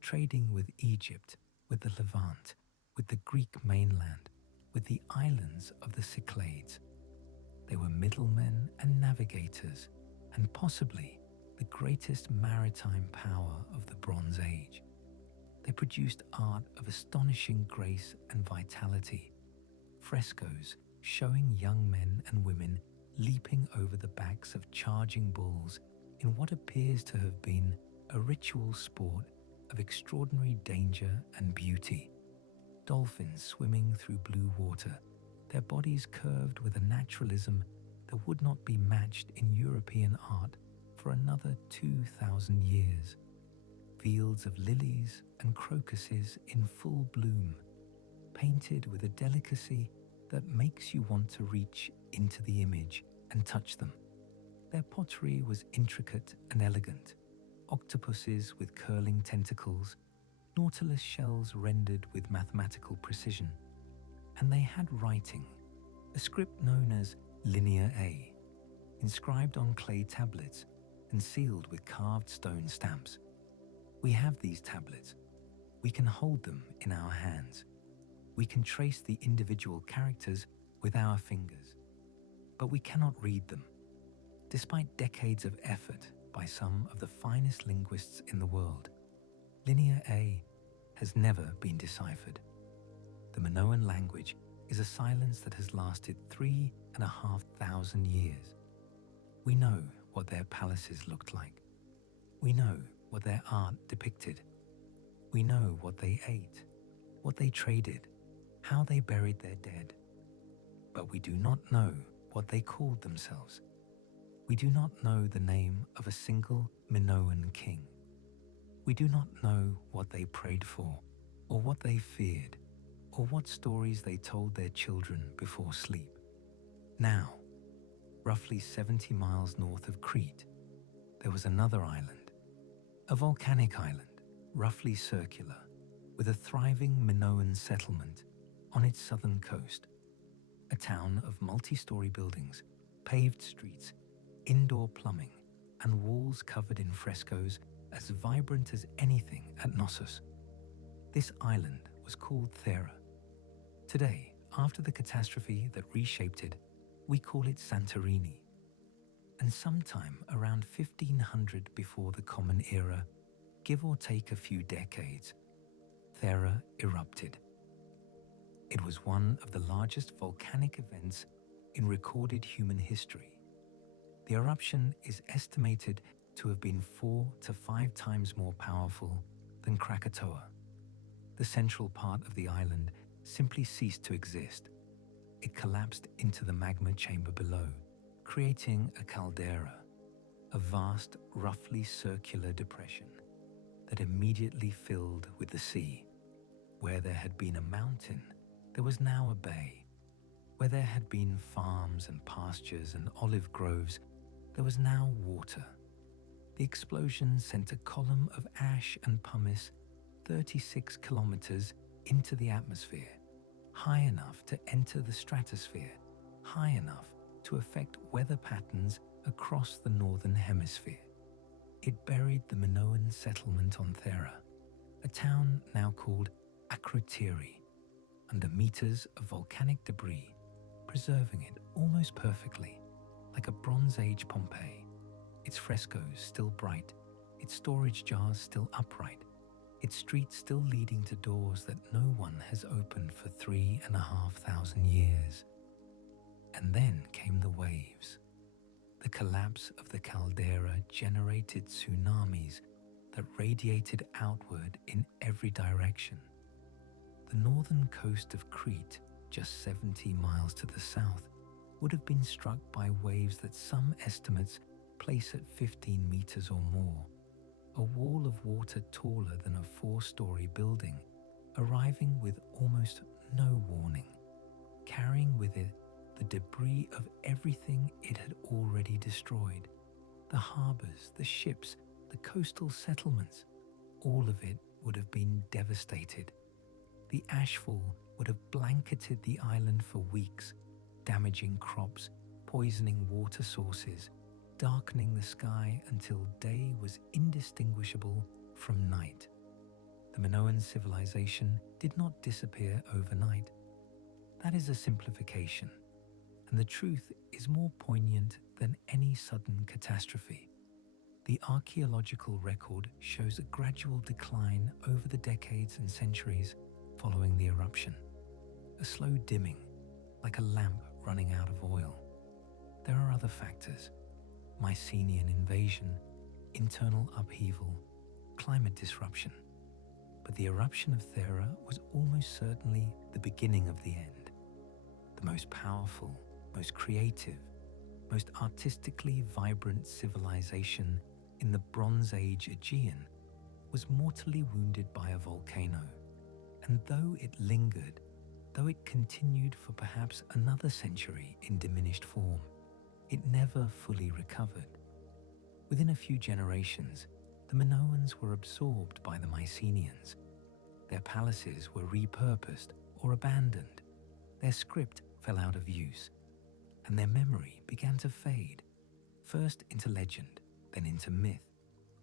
trading with Egypt, with the Levant, with the Greek mainland, with the islands of the Cyclades. They were middlemen and navigators, and possibly the greatest maritime power of the Bronze Age. They produced art of astonishing grace and vitality, frescoes showing young men and women leaping over the backs of charging bulls in what appears to have been a ritual sport of extraordinary danger and beauty. Dolphins swimming through blue water, their bodies curved with a naturalism that would not be matched in European art for another 2,000 years. Fields of lilies and crocuses in full bloom, painted with a delicacy that makes you want to reach into the image and touch them. Their pottery was intricate and elegant, octopuses with curling tentacles, nautilus shells rendered with mathematical precision. And they had writing, a script known as Linear A, inscribed on clay tablets and sealed with carved stone stamps. We have these tablets. We can hold them in our hands. We can trace the individual characters with our fingers, but we cannot read them. Despite decades of effort by some of the finest linguists in the world, Linear A has never been deciphered. The Minoan language is a silence that has lasted 3,500 years. We know what their palaces looked like. We know what their art depicted. We know what they ate, what they traded, how they buried their dead. But we do not know what they called themselves. We do not know the name of a single Minoan king. We do not know what they prayed for, or what they feared, or what stories they told their children before sleep. Now, roughly 70 miles north of Crete, there was another island, a volcanic island, roughly circular, with a thriving Minoan settlement on its southern coast, a town of multi-story buildings, paved streets, indoor plumbing, and walls covered in frescoes as vibrant as anything at Knossos. This island was called Thera. Today, after the catastrophe that reshaped it, we call it Santorini. And sometime around 1500 before the Common Era, give or take a few decades, Thera erupted. It was one of the largest volcanic events in recorded human history. The eruption is estimated to have been 4 to 5 times more powerful than Krakatoa. The central part of the island simply ceased to exist. It collapsed into the magma chamber below, creating a caldera, a vast, roughly circular depression that immediately filled with the sea. Where there had been a mountain, there was now a bay. Where there had been farms and pastures and olive groves, there was now water. The explosion sent a column of ash and pumice 36 kilometers into the atmosphere, high enough to enter the stratosphere, high enough to affect weather patterns across the northern hemisphere. It buried the Minoan settlement on Thera, a town now called Akrotiri, under meters of volcanic debris, preserving it almost perfectly, like a Bronze Age Pompeii, its frescoes still bright, its storage jars still upright, its streets still leading to doors that no one has opened for 3,500 years. And then came the waves. The collapse of the caldera generated tsunamis that radiated outward in every direction. The northern coast of Crete, just 70 miles to the south, would have been struck by waves that some estimates place at 15 meters or more, a wall of water taller than a 4-story building, arriving with almost no warning, carrying with it the debris of everything it had already destroyed. The harbors, the ships, the coastal settlements, all of it would have been devastated. The ashfall would have blanketed the island for weeks, damaging crops, poisoning water sources, darkening the sky until day was indistinguishable from night. The Minoan civilization did not disappear overnight. That is a simplification, and the truth is more poignant than any sudden catastrophe. The archaeological record shows a gradual decline over the decades and centuries following the eruption, a slow dimming, like a lamp running out of oil. There are other factors: Mycenaean invasion, internal upheaval, climate disruption. But the eruption of Thera was almost certainly the beginning of the end. The most powerful, most creative, most artistically vibrant civilization in the Bronze Age Aegean was mortally wounded by a volcano. And though it lingered, though it continued for perhaps another century in diminished form, it never fully recovered. Within a few generations, the Minoans were absorbed by the Mycenaeans. Their palaces were repurposed or abandoned. Their script fell out of use, and their memory began to fade, first into legend, then into myth,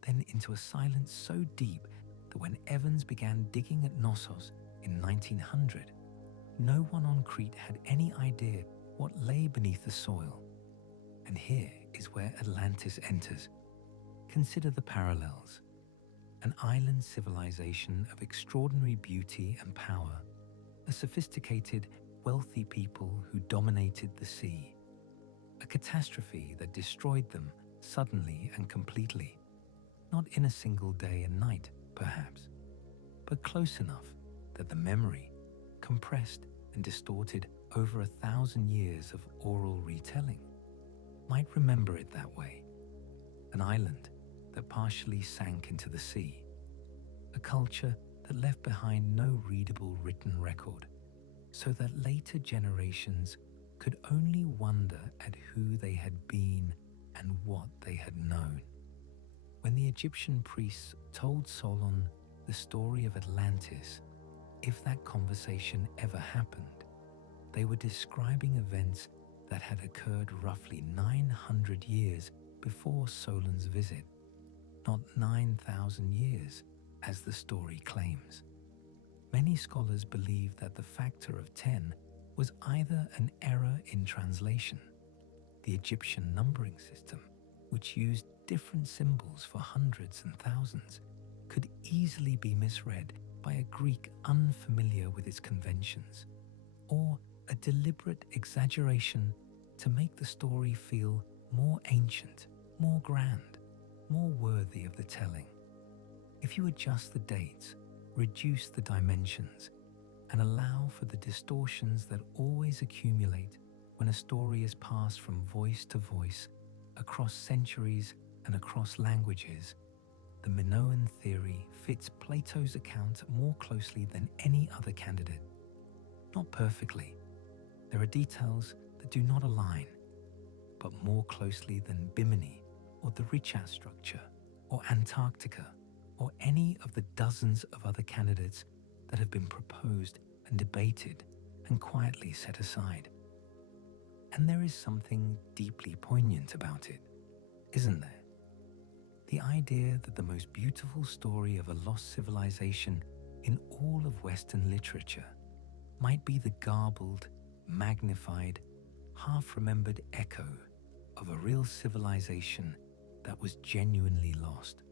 then into a silence so deep that when Evans began digging at Knossos in 1900, no one on Crete had any idea what lay beneath the soil. And here is where Atlantis enters. Consider the parallels. an island civilization of extraordinary beauty and power, a sophisticated, wealthy people who dominated the sea, a catastrophe that destroyed them suddenly and completely, not in a single day and night, perhaps, but close enough that the memory, compressed and distorted over 1,000 years of oral retelling, might remember it that way. An island that partially sank into the sea, a culture that left behind no readable written record, so that later generations could only wonder at who they had been and what they had known. When the Egyptian priests told Solon the story of Atlantis, if that conversation ever happened, they were describing events that had occurred roughly 900 years before Solon's visit, not 9,000 years, as the story claims. Many scholars believe that the factor of 10 was either an error in translation. The Egyptian numbering system, which used different symbols for hundreds and thousands, could easily be misread by a Greek unfamiliar with its conventions, or a deliberate exaggeration to make the story feel more ancient, more grand, more worthy of the telling. If you adjust the dates, reduce the dimensions, and allow for the distortions that always accumulate when a story is passed from voice to voice, across centuries and across languages, the Minoan theory fits Plato's account more closely than any other candidate. Not perfectly. There are details that do not align, but more closely than Bimini or the Richat structure or Antarctica or any of the dozens of other candidates that have been proposed and debated and quietly set aside. And there is something deeply poignant about it, isn't there? The idea that the most beautiful story of a lost civilization in all of Western literature might be the garbled, magnified, half-remembered echo of a real civilization that was genuinely lost.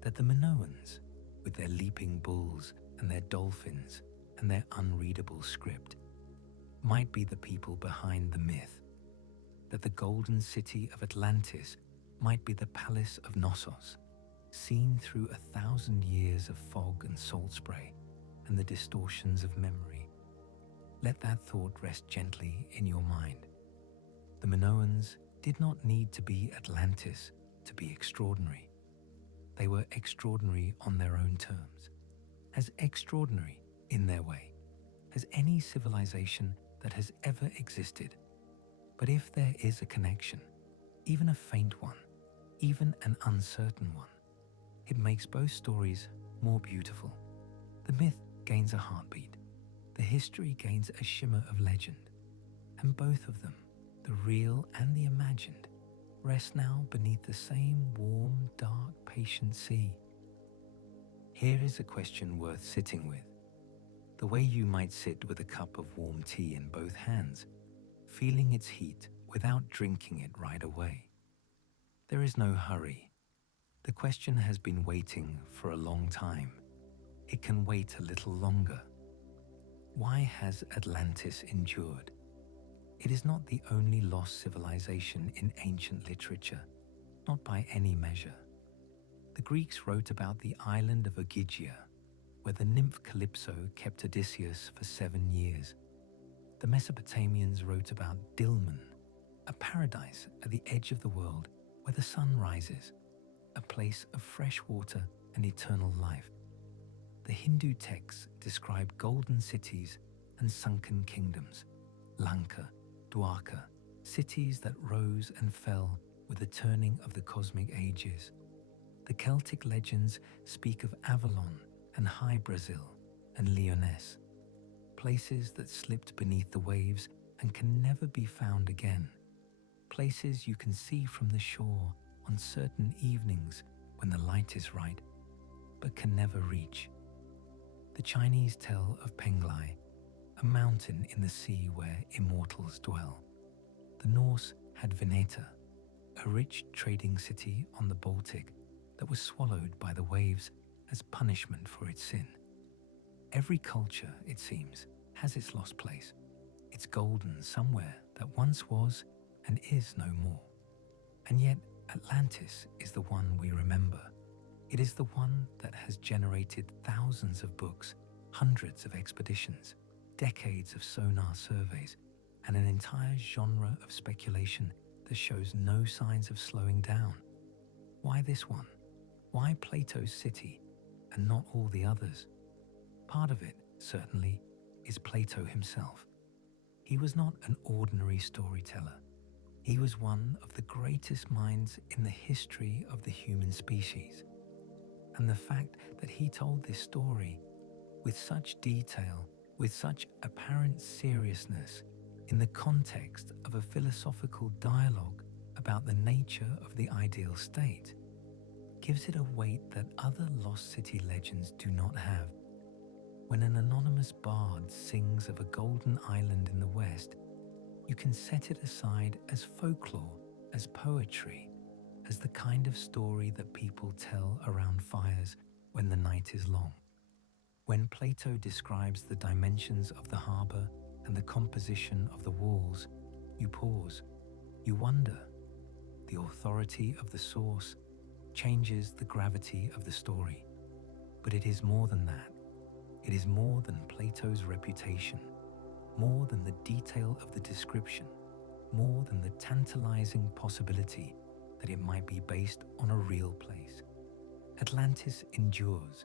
That the Minoans, with their leaping bulls and their dolphins and their unreadable script, might be the people behind the myth. That the golden city of Atlantis might be the palace of Knossos, seen through 1,000 years of fog and salt spray and the distortions of memory. Let that thought rest gently in your mind. The Minoans did not need to be Atlantis to be extraordinary. They were extraordinary on their own terms, as extraordinary in their way as any civilization that has ever existed. But if there is a connection, even a faint one, even an uncertain one, it makes both stories more beautiful. The myth gains a heartbeat, the history gains a shimmer of legend, and both of them, the real and the imagined, rest now beneath the same warm, dark, patient sea. Here is a question worth sitting with. The way you might sit with a cup of warm tea in both hands, feeling its heat without drinking it right away. There is no hurry. The question has been waiting for a long time. It can wait a little longer. Why has Atlantis endured? It is not the only lost civilization in ancient literature, not by any measure. The Greeks wrote about the island of Ogygia, where the nymph Calypso kept Odysseus for 7 years. The Mesopotamians wrote about Dilmun, a paradise at the edge of the world where the sun rises, a place of fresh water and eternal life. The Hindu texts describe golden cities and sunken kingdoms, Lanka, Dwarka, cities that rose and fell with the turning of the cosmic ages. The Celtic legends speak of Avalon and High Brazil and Lyonesse, places that slipped beneath the waves and can never be found again, places you can see from the shore on certain evenings when the light is right, but can never reach. The Chinese tell of Penglai, a mountain in the sea where immortals dwell. The Norse had Veneta, a rich trading city on the Baltic, that was swallowed by the waves as punishment for its sin. Every culture, it seems, has its lost place, its golden somewhere that once was and is no more. And yet Atlantis is the one we remember. It is the one that has generated thousands of books, hundreds of expeditions, decades of sonar surveys, and an entire genre of speculation that shows no signs of slowing down. Why this one? Why Plato's city and not all the others? Part of it, certainly, is Plato himself. He was not an ordinary storyteller. He was one of the greatest minds in the history of the human species. And the fact that he told this story with such detail, with such apparent seriousness, in the context of a philosophical dialogue about the nature of the ideal state, gives it a weight that other lost city legends do not have. When an anonymous bard sings of a golden island in the west, you can set it aside as folklore, as poetry, as the kind of story that people tell around fires when the night is long. When Plato describes the dimensions of the harbour and the composition of the walls, you pause, you wonder. The authority of the source changes the gravity of the story. But it is more than that. It is more than Plato's reputation, more than the detail of the description, more than the tantalizing possibility that it might be based on a real place. Atlantis endures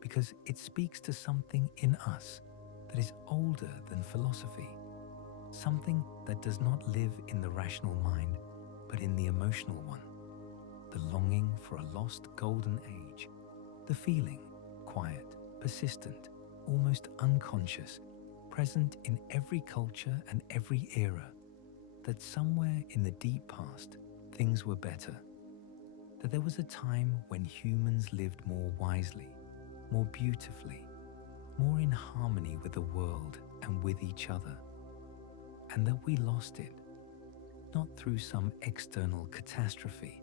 because it speaks to something in us that is older than philosophy, something that does not live in the rational mind, but in the emotional one. The longing for a lost golden age, the feeling, quiet, persistent, almost unconscious, present in every culture and every era, that somewhere in the deep past things were better, that there was a time when humans lived more wisely, more beautifully, more in harmony with the world and with each other, and that we lost it, not through some external catastrophe,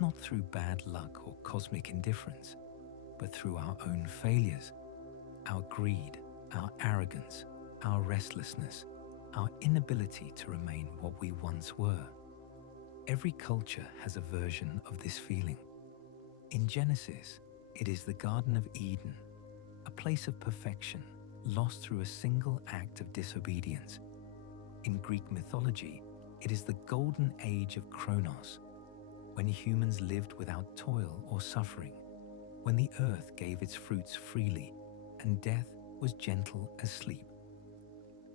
not through bad luck or cosmic indifference, but through our own failures, our greed, our arrogance, our restlessness, our inability to remain what we once were. Every culture has a version of this feeling. In Genesis, it is the Garden of Eden, a place of perfection lost through a single act of disobedience. In Greek mythology, it is the golden age of Kronos, when humans lived without toil or suffering, when the earth gave its fruits freely and death was gentle as sleep.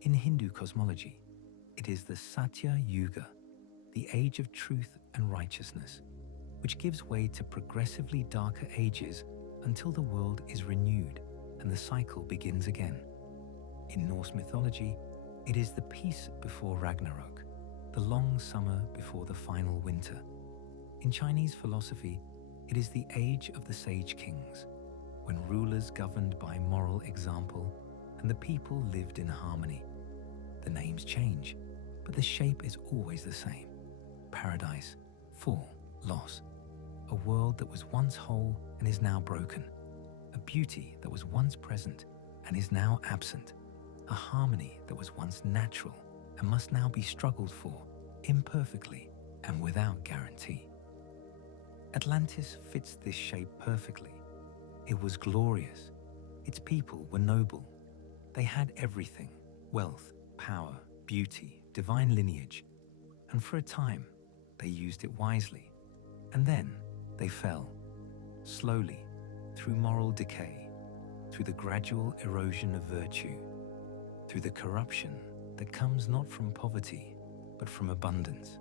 In Hindu cosmology, it is the Satya Yuga, the age of truth and righteousness, which gives way to progressively darker ages until the world is renewed and the cycle begins again. In Norse mythology, it is the peace before Ragnarok, the long summer before the final winter. In Chinese philosophy, it is the age of the sage kings, when rulers governed by moral example and the people lived in harmony. The names change, but the shape is always the same. Paradise, fall, loss. A world that was once whole and is now broken. A beauty that was once present and is now absent. A harmony that was once natural and must now be struggled for, imperfectly and without guarantee. Atlantis fits this shape perfectly. It was glorious. Its people were noble. They had everything: wealth, power, beauty, divine lineage. And for a time, they used it wisely. And then they fell, slowly, through moral decay, through the gradual erosion of virtue, through the corruption that comes not from poverty, but from abundance.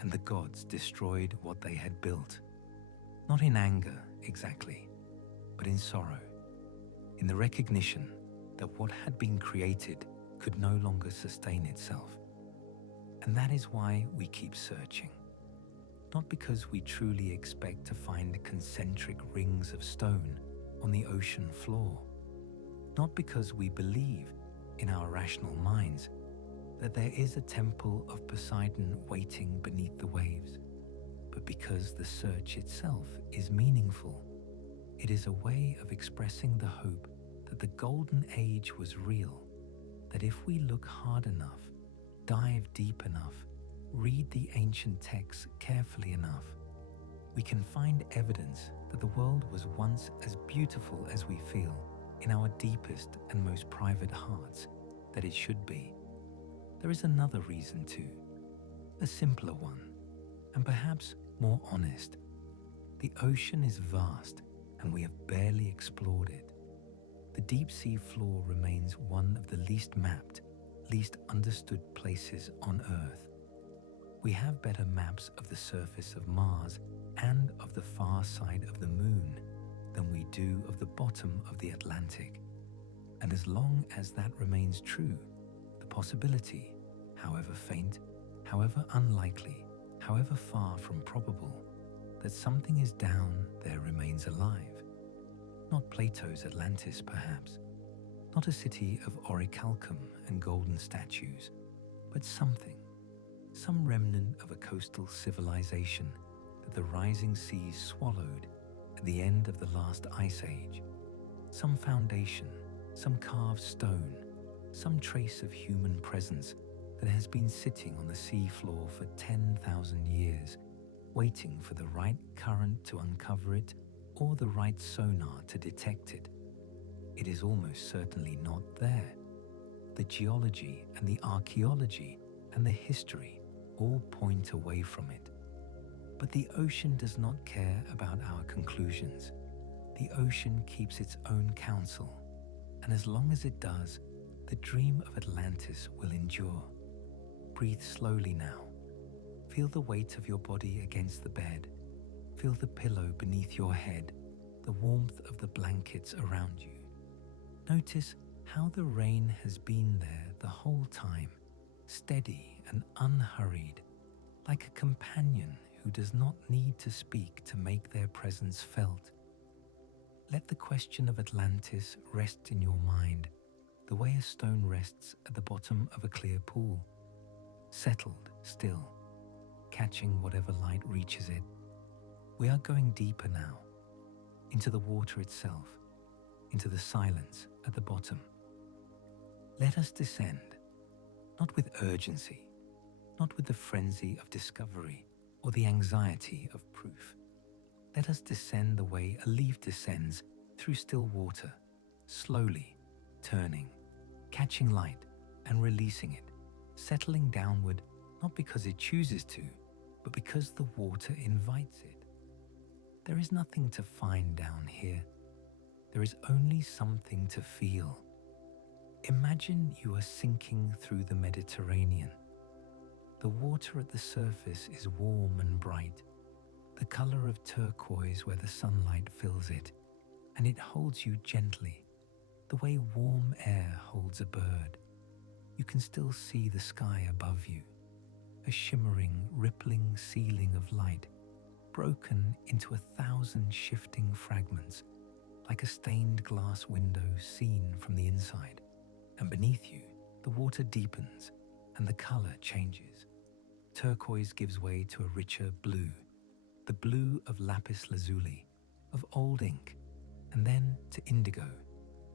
And the gods destroyed what they had built, not in anger exactly, but in sorrow, in the recognition that what had been created could no longer sustain itself. And that is why we keep searching, not because we truly expect to find concentric rings of stone on the ocean floor, not because we believe in our rational minds that there is a temple of Poseidon waiting beneath the waves, but because the search itself is meaningful. It is a way of expressing the hope that the golden age was real, that if we look hard enough, dive deep enough, read the ancient texts carefully enough, we can find evidence that the world was once as beautiful as we feel in our deepest and most private hearts that it should be. There is another reason too, a simpler one, and perhaps more honest. The ocean is vast and we have barely explored it. The deep sea floor remains one of the least mapped, least understood places on Earth. We have better maps of the surface of Mars and of the far side of the Moon than we do of the bottom of the Atlantic. And as long as that remains true, the possibility, however faint, however unlikely, however far from probable, that something is down there remains alive. Not Plato's Atlantis, perhaps, not a city of orichalcum and golden statues, but something, some remnant of a coastal civilization that the rising seas swallowed at the end of the last ice age, some foundation, some carved stone, some trace of human presence that has been sitting on the sea floor for 10,000 years, waiting for the right current to uncover it or the right sonar to detect it. It is almost certainly not there. The geology and the archaeology and the history all point away from it. But the ocean does not care about our conclusions. The ocean keeps its own counsel, and as long as it does, the dream of Atlantis will endure. Breathe slowly now. Feel the weight of your body against the bed. Feel the pillow beneath your head, the warmth of the blankets around you. Notice how the rain has been there the whole time, steady and unhurried, like a companion who does not need to speak to make their presence felt. Let the question of Atlantis rest in your mind, the way a stone rests at the bottom of a clear pool, settled, still, catching whatever light reaches it. We are going deeper now, into the water itself, into the silence at the bottom. Let us descend, not with urgency, not with the frenzy of discovery or the anxiety of proof. Let us descend the way a leaf descends through still water, slowly turning, catching light and releasing it, settling downward not because it chooses to, but because the water invites it. There is nothing to find down here. There is only something to feel. Imagine you are sinking through the Mediterranean. The water at the surface is warm and bright, the color of turquoise where the sunlight fills it, and it holds you gently, the way warm air holds a bird. You can still see the sky above you, a shimmering, rippling ceiling of light, broken into 1,000 shifting fragments, like a stained glass window seen from the inside. And beneath you, the water deepens and the color changes. Turquoise gives way to a richer blue, the blue of lapis lazuli, of old ink, and then to indigo,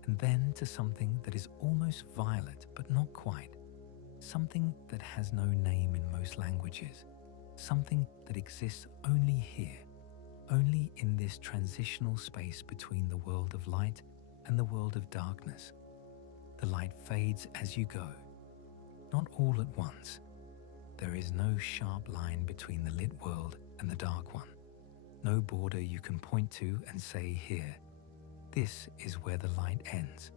and then to something that is almost violet but not quite, something that has no name in most languages, something that exists only here, only in this transitional space between the world of light and the world of darkness. The light fades as you go, not all at once. There is no sharp line between the lit world and the dark one, no border you can point to and say here, this is where the light ends.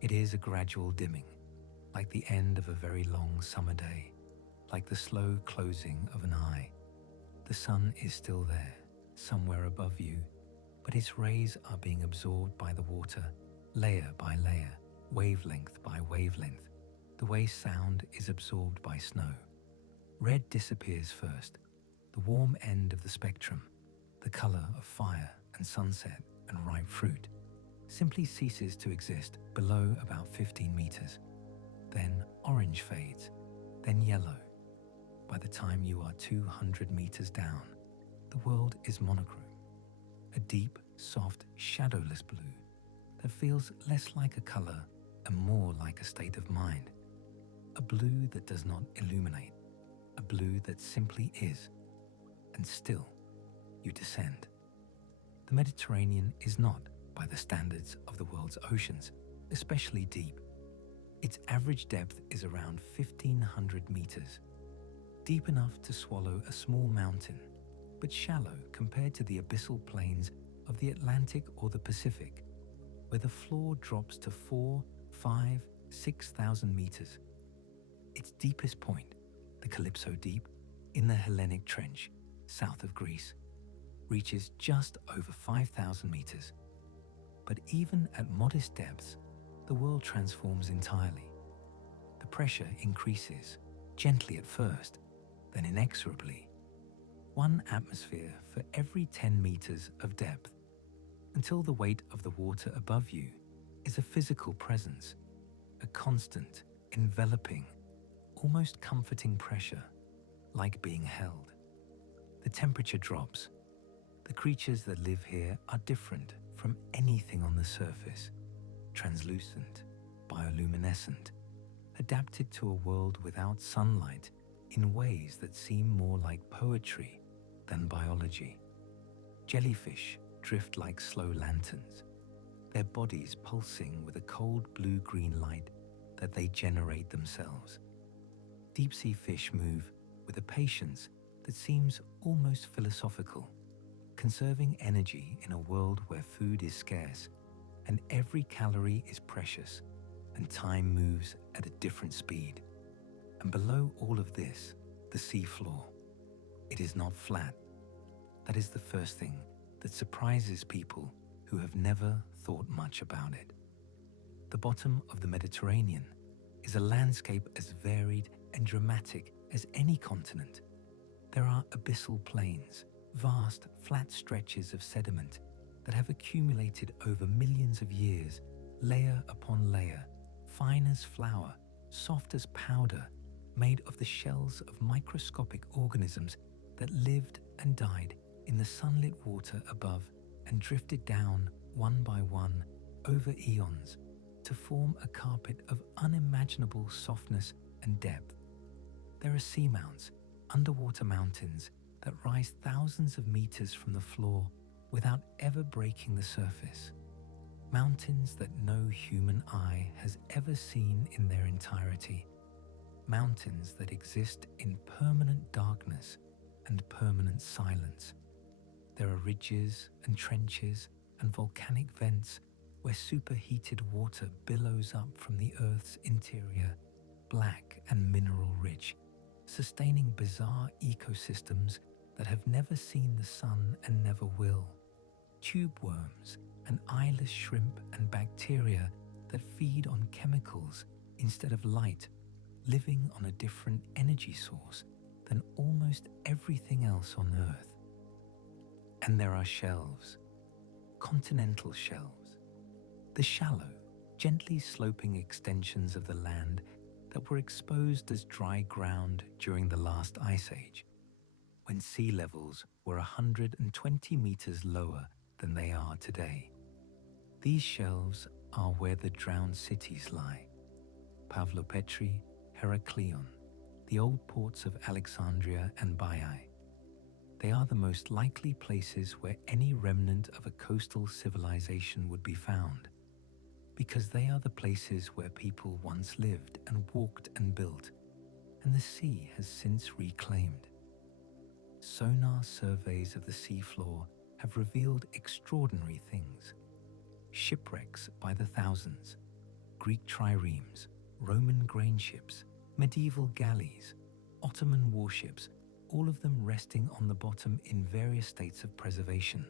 It is a gradual dimming, like the end of a very long summer day, like the slow closing of an eye. The sun is still there, somewhere above you, but its rays are being absorbed by the water, layer by layer, wavelength by wavelength, the way sound is absorbed by snow. Red disappears first, the warm end of the spectrum, the color of fire and sunset and ripe fruit, simply ceases to exist below about 15 meters. Then orange fades, then yellow. By the time you are 200 meters down, the world is monochrome, a deep, soft, shadowless blue that feels less like a color and more like a state of mind. A blue that does not illuminate, a blue that simply is, and still you descend. The Mediterranean is not, by the standards of the world's oceans, especially deep. Its average depth is around 1,500 meters, deep enough to swallow a small mountain, but shallow compared to the abyssal plains of the Atlantic or the Pacific, where the floor drops to 4, 5, 6,000 meters. Its deepest point, the Calypso Deep, in the Hellenic Trench, south of Greece, reaches just over 5,000 meters. But even at modest depths, the world transforms entirely. The pressure increases, gently at first, then inexorably. 1 atmosphere for every 10 meters of depth, until the weight of the water above you is a physical presence, a constant, enveloping, almost comforting pressure, like being held. The temperature drops. The creatures that live here are different from anything on the surface, translucent, bioluminescent, adapted to a world without sunlight in ways that seem more like poetry than biology. Jellyfish drift like slow lanterns, their bodies pulsing with a cold blue-green light that they generate themselves. Deep-sea fish move with a patience that seems almost philosophical, conserving energy in a world where food is scarce and every calorie is precious and time moves at a different speed. And below all of this, the sea floor. It is not flat. That is the first thing that surprises people who have never thought much about it. The bottom of the Mediterranean is a landscape as varied and dramatic as any continent. There are abyssal plains, vast, flat stretches of sediment that have accumulated over millions of years, layer upon layer, fine as flour, soft as powder, made of the shells of microscopic organisms that lived and died in the sunlit water above and drifted down one by one over eons to form a carpet of unimaginable softness and depth. There are seamounts, underwater mountains that rise thousands of meters from the floor without ever breaking the surface. Mountains that no human eye has ever seen in their entirety. Mountains that exist in permanent darkness and permanent silence. There are ridges and trenches and volcanic vents where superheated water billows up from the Earth's interior, black and mineral-rich, sustaining bizarre ecosystems that have never seen the sun and never will. Tube worms and eyeless shrimp and bacteria that feed on chemicals instead of light, living on a different energy source than almost everything else on Earth. And there are shelves, continental shelves, the shallow, gently sloping extensions of the land that were exposed as dry ground during the last ice age, when sea levels were 120 meters lower than they are today. These shelves are where the drowned cities lie. Pavlopetri, Heraklion, the old ports of Alexandria and Baiae. They are the most likely places where any remnant of a coastal civilization would be found, because they are the places where people once lived and walked and built, and the sea has since reclaimed. Sonar surveys of the seafloor have revealed extraordinary things. Shipwrecks by the thousands, Greek triremes, Roman grain ships, medieval galleys, Ottoman warships, all of them resting on the bottom in various states of preservation,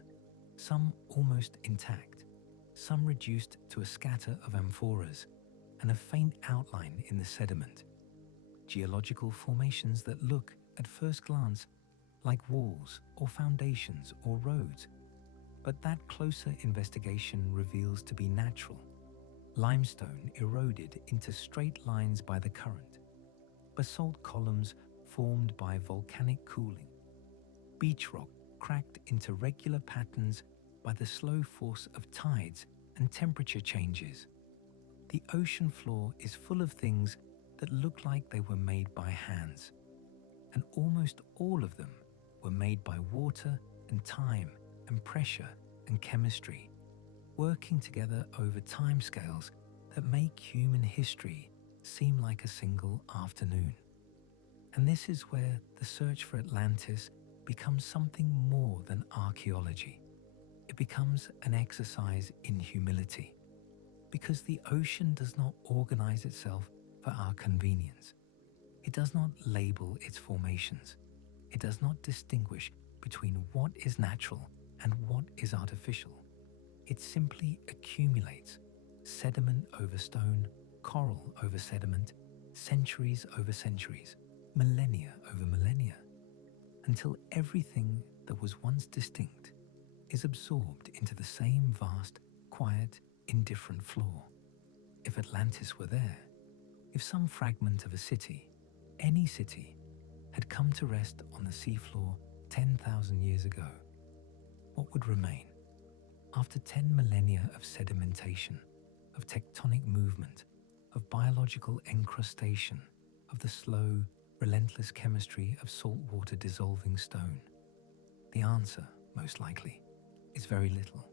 some almost intact, some reduced to a scatter of amphoras and a faint outline in the sediment. Geological formations that look, at first glance, like walls or foundations or roads, but that closer investigation reveals to be natural. Limestone eroded into straight lines by the current, basalt columns formed by volcanic cooling, beach rock cracked into regular patterns by the slow force of tides and temperature changes. The ocean floor is full of things that look like they were made by hands, and almost all of them were made by water and time and pressure and chemistry, working together over timescales that make human history seem like a single afternoon. And this is where the search for Atlantis becomes something more than archaeology. It becomes an exercise in humility, because the ocean does not organize itself for our convenience. It does not label its formations. It does not distinguish between what is natural and what is artificial. It simply accumulates sediment over stone, coral over sediment, centuries over centuries, millennia over millennia, until everything that was once distinct is absorbed into the same vast, quiet, indifferent floor. If Atlantis were there, if some fragment of a city, any city, had come to rest on the seafloor 10,000 years ago, what would remain? After 10 millennia of sedimentation, of tectonic movement, of biological encrustation, of the slow, relentless chemistry of saltwater dissolving stone, the answer, most likely, is very little.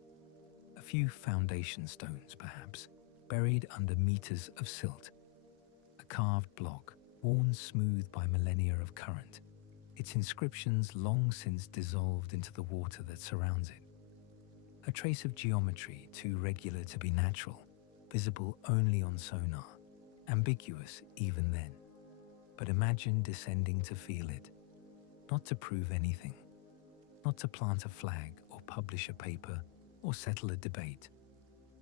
A few foundation stones, perhaps, buried under meters of silt. A carved block, worn smooth by millennia of current, its inscriptions long since dissolved into the water that surrounds it. A trace of geometry too regular to be natural, visible only on sonar, ambiguous even then. But imagine descending to feel it, not to prove anything, not to plant a flag or publish a paper or settle a debate,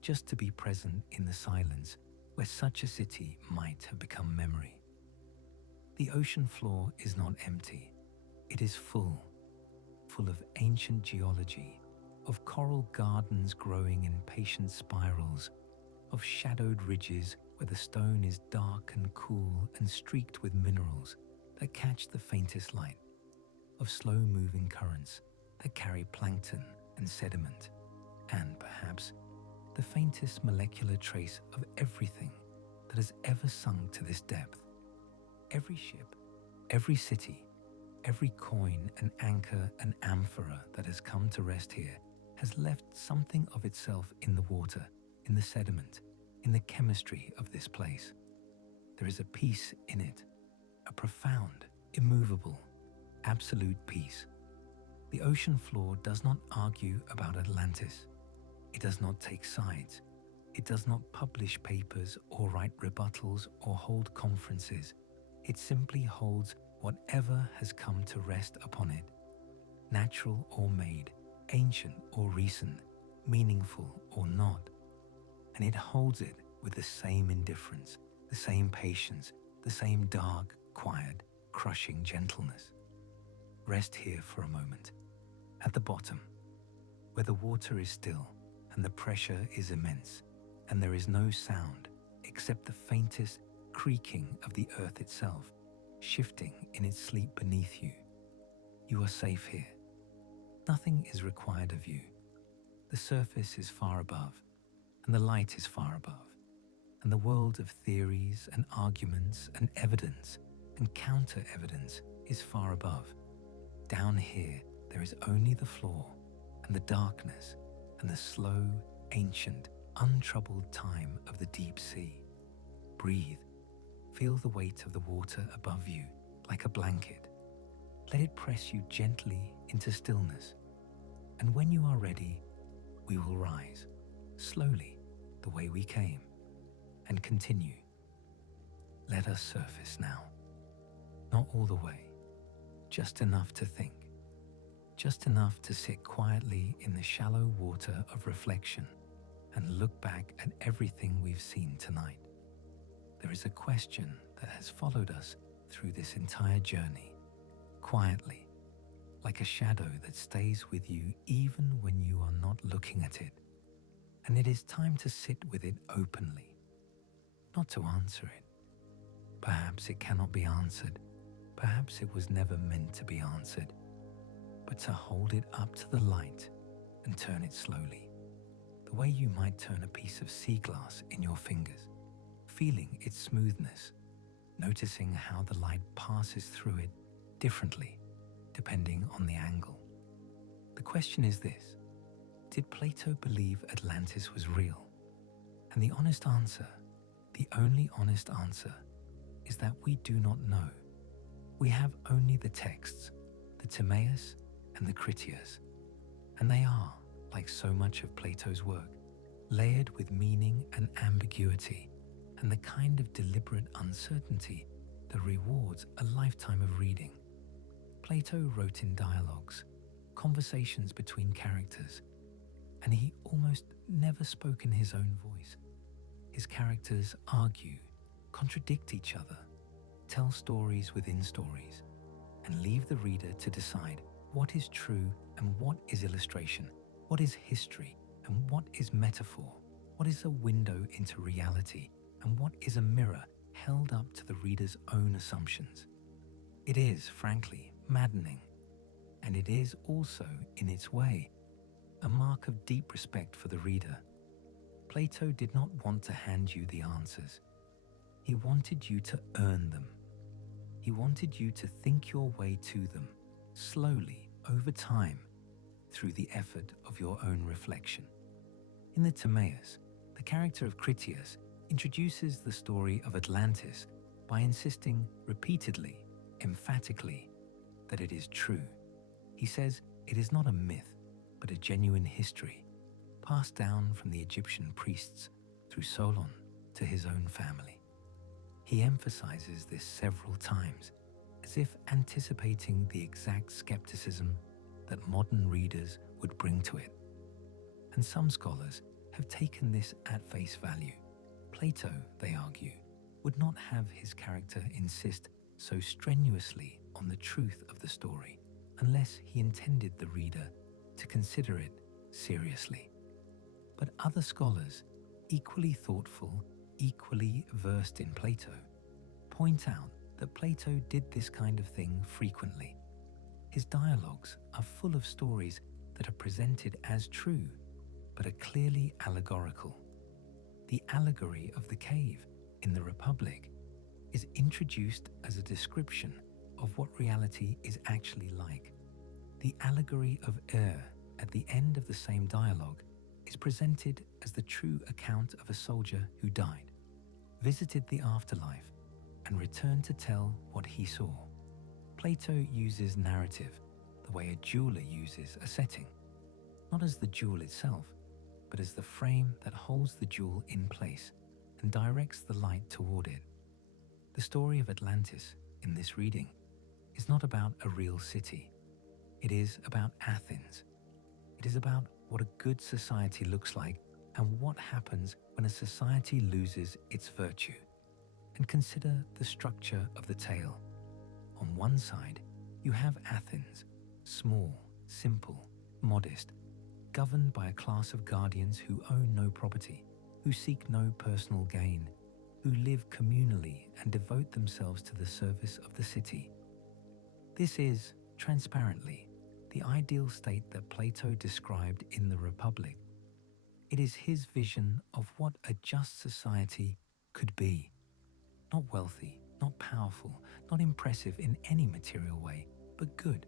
just to be present in the silence where such a city might have become memory. The ocean floor is not empty. It is full of ancient geology, of coral gardens growing in patient spirals, of shadowed ridges where the stone is dark and cool and streaked with minerals that catch the faintest light, of slow-moving currents that carry plankton and sediment, and perhaps the faintest molecular trace of everything that has ever sunk to this depth. Every ship, every city, every coin and anchor and amphora that has come to rest here has left something of itself in the water, in the sediment, in the chemistry of this place. There is a peace in it, a profound, immovable, absolute peace. The ocean floor does not argue about Atlantis. It does not take sides. It does not publish papers or write rebuttals or hold conferences. It simply holds whatever has come to rest upon it, natural or made, ancient or recent, meaningful or not. And it holds it with the same indifference, the same patience, the same dark, quiet, crushing gentleness. Rest here for a moment, at the bottom, where the water is still and the pressure is immense, and there is no sound except the faintest creaking of the earth itself, shifting in its sleep beneath you. You are safe here. Nothing is required of you. The surface is far above, and the light is far above, and the world of theories and arguments and evidence and counter-evidence is far above. Down here, there is only the floor and the darkness and the slow, ancient, untroubled time of the deep sea. Breathe. Feel the weight of the water above you like a blanket. Let it press you gently into stillness. And when you are ready, we will rise, slowly, the way we came, and continue. Let us surface now. Not all the way, just enough to think, just enough to sit quietly in the shallow water of reflection and look back at everything we've seen tonight. There is a question that has followed us through this entire journey, quietly, like a shadow that stays with you even when you are not looking at it. And it is time to sit with it openly, not to answer it. Perhaps it cannot be answered. Perhaps it was never meant to be answered. but to hold it up to the light and turn it slowly, the way you might turn a piece of sea glass in your fingers, feeling its smoothness, noticing how the light passes through it differently depending on the angle. The question is this: did Plato believe Atlantis was real? And the honest answer, the only honest answer, is that we do not know. We have only the texts, the Timaeus and the Critias, and they are, like so much of Plato's work, layered with meaning and ambiguity, and the kind of deliberate uncertainty that rewards a lifetime of reading. Plato wrote in dialogues, conversations between characters, and he almost never spoke in his own voice. His characters argue, contradict each other, tell stories within stories, and leave the reader to decide what is true and what is illustration, what is history and what is metaphor, what is a window into reality and what is a mirror held up to the reader's own assumptions. It is, frankly, maddening, and it is also, in its way, a mark of deep respect for the reader. Plato did not want to hand you the answers. He wanted you to earn them. He wanted you to think your way to them, slowly, over time, through the effort of your own reflection. In the Timaeus, the character of Critias introduces the story of Atlantis by insisting repeatedly, emphatically, that it is true. He says it is not a myth, but a genuine history, passed down from the Egyptian priests through Solon to his own family. He emphasizes this several times, as if anticipating the exact skepticism that modern readers would bring to it. And some scholars have taken this at face value. Plato, they argue, would not have his character insist so strenuously on the truth of the story unless he intended the reader to consider it seriously. But other scholars, equally thoughtful, equally versed in Plato, point out that Plato did this kind of thing frequently. His dialogues are full of stories that are presented as true, but are clearly allegorical. The allegory of the cave in the Republic is introduced as a description of what reality is actually like. The allegory of at the end of the same dialogue is presented as the true account of a soldier who died, visited the afterlife, and returned to tell what he saw. Plato uses narrative the way a jeweler uses a setting, not as the jewel itself, but as the frame that holds the jewel in place and directs the light toward it. The story of Atlantis in this reading is not about a real city. It is about Athens. It is about what a good society looks like and what happens when a society loses its virtue. And consider the structure of the tale. On one side, you have Athens, small, simple, modest, governed by a class of guardians who own no property, who seek no personal gain, who live communally and devote themselves to the service of the city. This is, transparently, the ideal state that Plato described in the Republic. It is his vision of what a just society could be. Not wealthy, not powerful, not impressive in any material way, but good.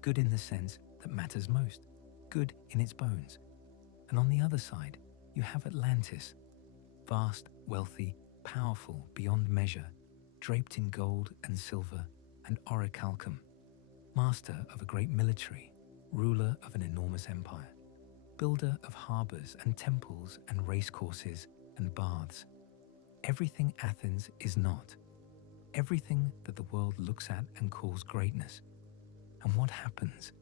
Good in the sense that matters most. Good in its bones. And on the other side, you have Atlantis, vast, wealthy, powerful beyond measure, draped in gold and silver and orichalcum, master of a great military, ruler of an enormous empire, builder of harbors and temples and racecourses and baths. Everything Athens is not. Everything that the world looks at and calls greatness. And what happens?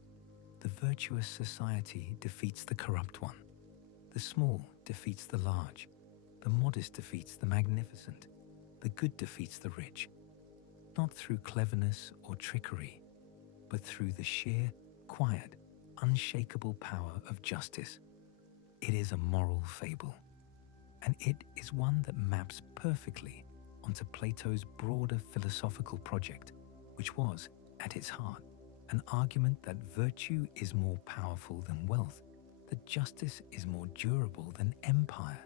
The virtuous society defeats the corrupt one. The small defeats the large. The modest defeats the magnificent. The good defeats the rich. Not through cleverness or trickery, but through the sheer, quiet, unshakable power of justice. It is a moral fable, and it is one that maps perfectly onto Plato's broader philosophical project, which was, at its heart, an argument that virtue is more powerful than wealth, that justice is more durable than empire,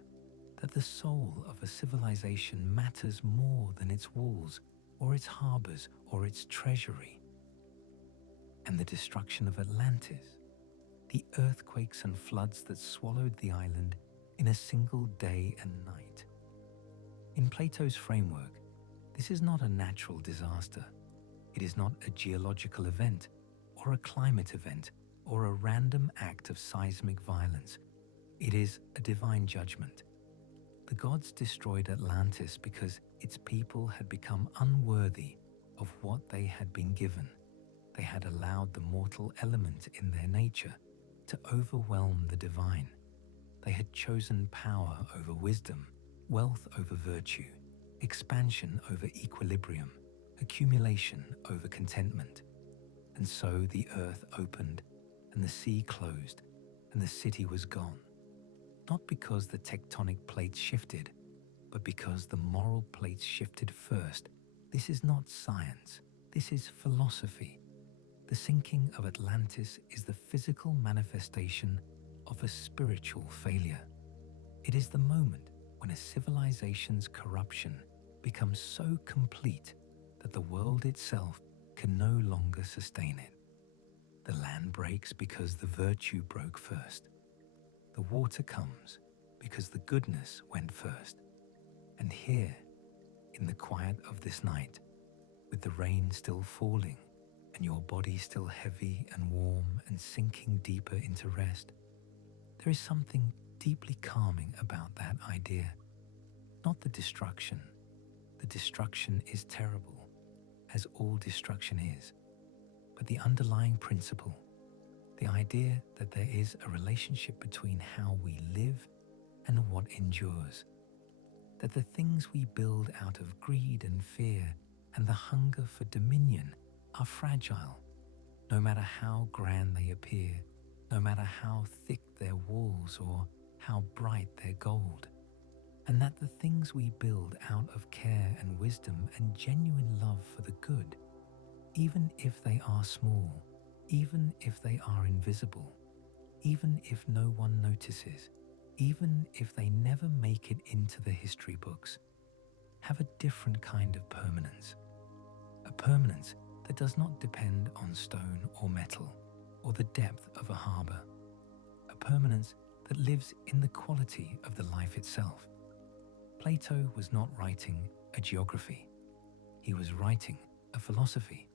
that the soul of a civilization matters more than its walls or its harbors or its treasury. And the destruction of Atlantis, the earthquakes and floods that swallowed the island in a single day and night. In Plato's framework, this is not a natural disaster. It is not a geological event or a climate event or a random act of seismic violence. It is a divine judgment. The gods destroyed Atlantis because its people had become unworthy of what they had been given. They had allowed the mortal element in their nature to overwhelm the divine. They had chosen power over wisdom, wealth over virtue, expansion over equilibrium, accumulation over contentment. And so the earth opened, and the sea closed, and the city was gone. Not because the tectonic plates shifted, but because the moral plates shifted first. This is not science, this is philosophy. The sinking of Atlantis is the physical manifestation of a spiritual failure. It is the moment when a civilization's corruption becomes so complete that the world itself can no longer sustain it. The land breaks because the virtue broke first. The water comes because the goodness went first. And here, in the quiet of this night, with the rain still falling and your body still heavy and warm and sinking deeper into rest, there is something deeply calming about that idea. Not the destruction. The destruction is terrible, as all destruction is, but the underlying principle, the idea that there is a relationship between how we live and what endures, that the things we build out of greed and fear and the hunger for dominion are fragile, no matter how grand they appear, no matter how thick their walls or how bright their gold, and that the things we build out of care and wisdom and genuine love for the good, even if they are small, even if they are invisible, even if no one notices, even if they never make it into the history books, have a different kind of permanence. A permanence that does not depend on stone or metal or the depth of a harbor. A permanence that lives in the quality of the life itself. Plato was not writing a geography. He was writing a philosophy.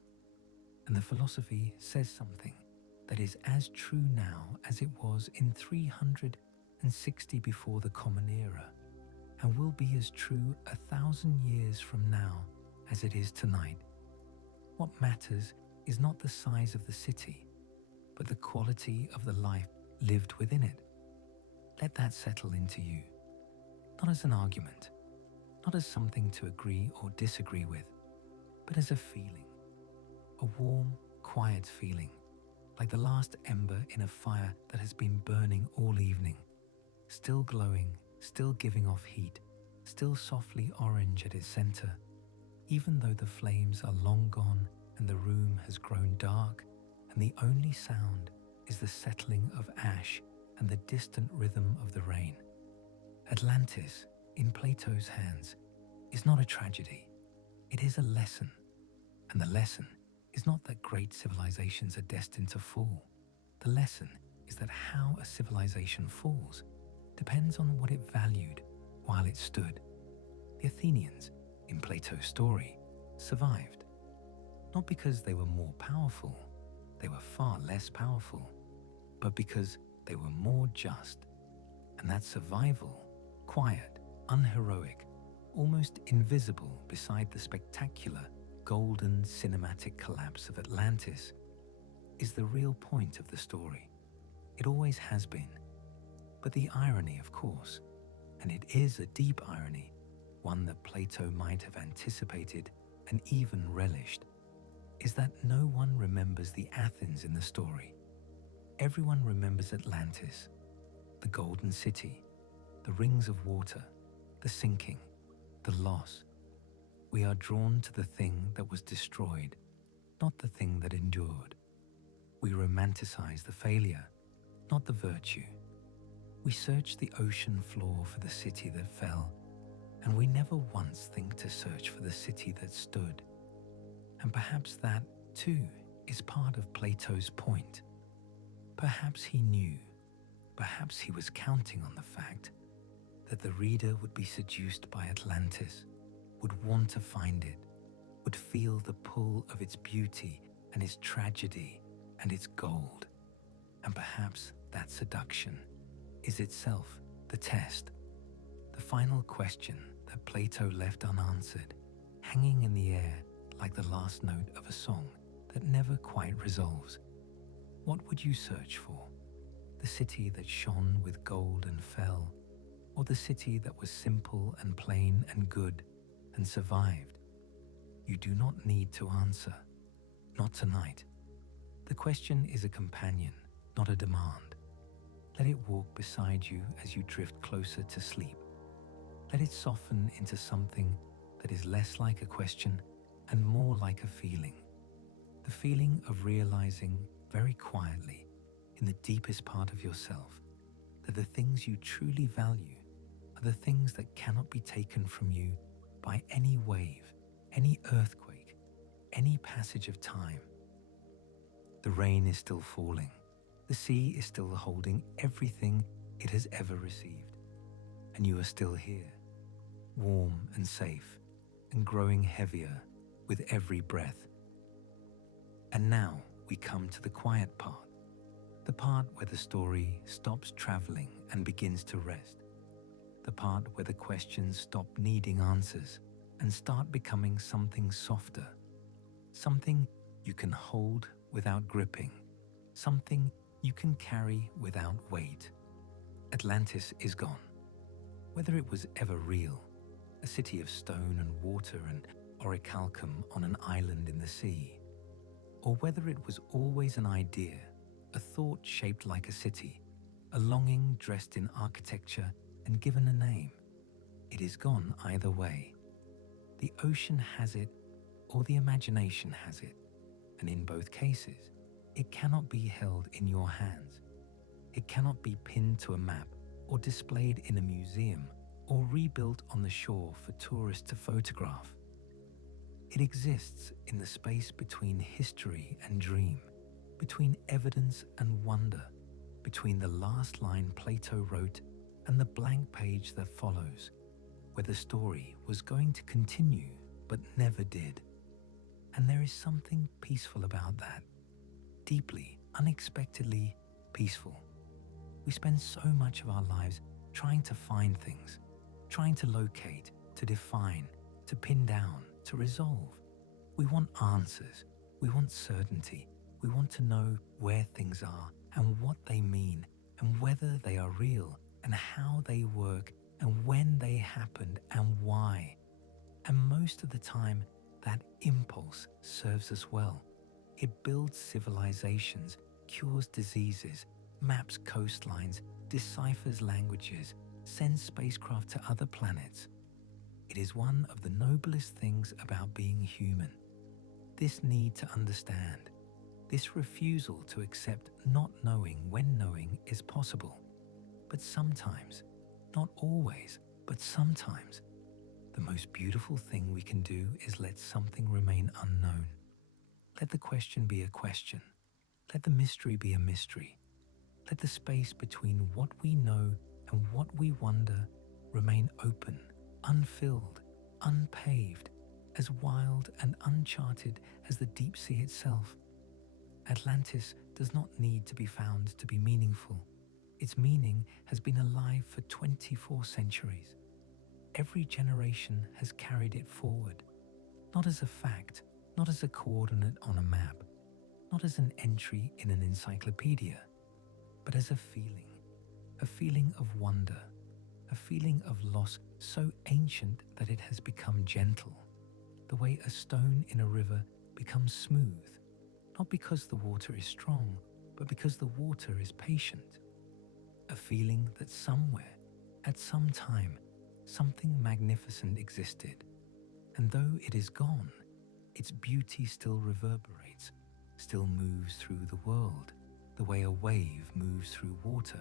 And the philosophy says something that is as true now as it was in 360 before the Common Era, and will be as true 1,000 years from now as it is tonight. What matters is not the size of the city, but the quality of the life lived within it. Let that settle into you, not as an argument, not as something to agree or disagree with, but as a feeling. A warm, quiet feeling, like the last ember in a fire that has been burning all evening, still glowing, still giving off heat, still softly orange at its center, even though the flames are long gone and the room has grown dark and the only sound is the settling of ash and the distant rhythm of the rain. Atlantis, in Plato's hands, is not a tragedy. It is a lesson, and the lesson is not that great civilizations are destined to fall. The lesson is that how a civilization falls depends on what it valued while it stood. The Athenians, in Plato's story, survived. Not because they were more powerful, they were far less powerful, but because they were more just. And that survival, quiet, unheroic, almost invisible beside the spectacular golden cinematic collapse of Atlantis, is the real point of the story. It always has been. But the irony, of course, and it is a deep irony, one that Plato might have anticipated and even relished, is that no one remembers the Athens in the story. Everyone remembers Atlantis, the golden city, the rings of water, the sinking, the loss. We are drawn to the thing that was destroyed, not the thing that endured. We romanticize the failure, not the virtue. We search the ocean floor for the city that fell, and we never once think to search for the city that stood. And perhaps that, too, is part of Plato's point. Perhaps he knew, perhaps he was counting on the fact that the reader would be seduced by Atlantis, would want to find it, would feel the pull of its beauty and its tragedy and its gold. And perhaps that seduction is itself the test, the final question that Plato left unanswered, hanging in the air like the last note of a song that never quite resolves. What would you search for? The city that shone with gold and fell, or the city that was simple and plain and good and survived? You do not need to answer. Not tonight. The question is a companion, not a demand. Let it walk beside you as you drift closer to sleep. Let it soften into something that is less like a question and more like a feeling. The feeling of realizing very quietly in the deepest part of yourself that the things you truly value are the things that cannot be taken from you by any wave, any earthquake, any passage of time. The rain is still falling. The sea is still holding everything it has ever received. And you are still here, warm and safe, and growing heavier with every breath. And now we come to the quiet part, the part where the story stops traveling and begins to rest, the part where the questions stop needing answers and start becoming something softer, something you can hold without gripping, something you can carry without weight. Atlantis is gone. Whether it was ever real, a city of stone and water and orichalcum on an island in the sea, or whether it was always an idea, a thought shaped like a city, a longing dressed in architecture and given a name, it is gone either way. The ocean has it, or the imagination has it, and in both cases, it cannot be held in your hands. It cannot be pinned to a map or displayed in a museum or rebuilt on the shore for tourists to photograph. It exists in the space between history and dream, between evidence and wonder, between the last line Plato wrote and the blank page that follows, where the story was going to continue but never did. And there is something peaceful about that. Deeply, unexpectedly peaceful. We spend so much of our lives trying to find things, trying to locate, to define, to pin down, to resolve. We want answers, we want certainty, we want to know where things are and what they mean and whether they are real and how they work and when they happened and why. And most of the time, that impulse serves us well. It builds civilizations, cures diseases, maps coastlines, deciphers languages, sends spacecraft to other planets. It is one of the noblest things about being human. This need to understand, this refusal to accept not knowing when knowing is possible. But sometimes, not always, but sometimes, the most beautiful thing we can do is let something remain unknown. Let the question be a question. Let the mystery be a mystery. Let the space between what we know and what we wonder remain open, unfilled, unpaved, as wild and uncharted as the deep sea itself. Atlantis does not need to be found to be meaningful. Its meaning has been alive for 24 centuries. Every generation has carried it forward, not as a fact, not as a coordinate on a map, not as an entry in an encyclopedia, but as a feeling of wonder, a feeling of loss so ancient that it has become gentle, the way a stone in a river becomes smooth, not because the water is strong, but because the water is patient. A feeling that somewhere, at some time, something magnificent existed, and though it is gone, its beauty still reverberates, still moves through the world the way a wave moves through water,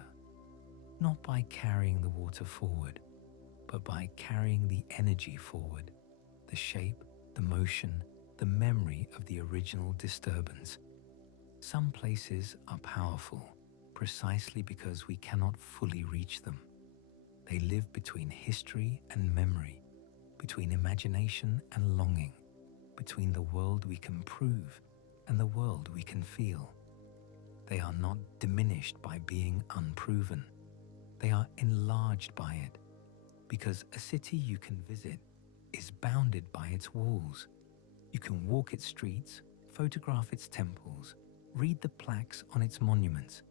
not by carrying the water forward, but by carrying the energy forward, the shape, the motion, the memory of the original disturbance. Some places are powerful precisely because we cannot fully reach them. They live between history and memory, between imagination and longing, between the world we can prove and the world we can feel. They are not diminished by being unproven. They are enlarged by it, because a city you can visit is bounded by its walls. You can walk its streets, photograph its temples, read the plaques on its monuments,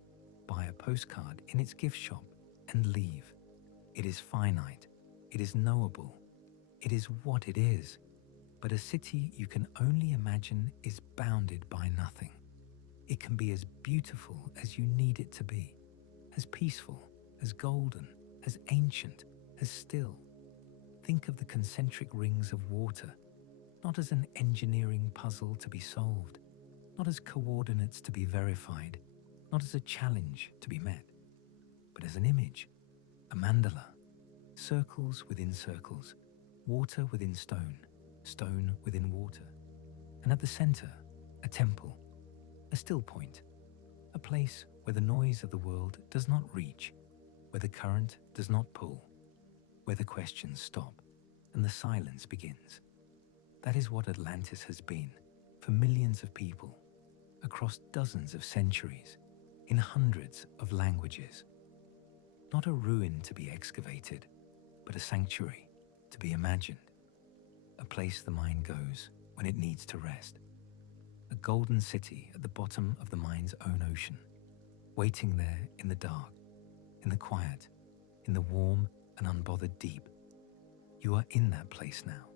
buy a postcard in its gift shop, and leave. It is finite. It is knowable. It is what it is. But a city you can only imagine is bounded by nothing. It can be as beautiful as you need it to be, as peaceful, as golden, as ancient, as still. Think of the concentric rings of water, not as an engineering puzzle to be solved, not as coordinates to be verified, not as a challenge to be met, but as an image, a mandala, circles within circles, water within stone, stone within water, and at the center, a temple, a still point, a place where the noise of the world does not reach, where the current does not pull, where the questions stop and the silence begins. That is what Atlantis has been for millions of people, across dozens of centuries, in hundreds of languages. Not a ruin to be excavated, but a sanctuary to be imagined. A place the mind goes when it needs to rest. A golden city at the bottom of the mind's own ocean, waiting there in the dark, in the quiet, in the warm and unbothered deep. You are in that place now.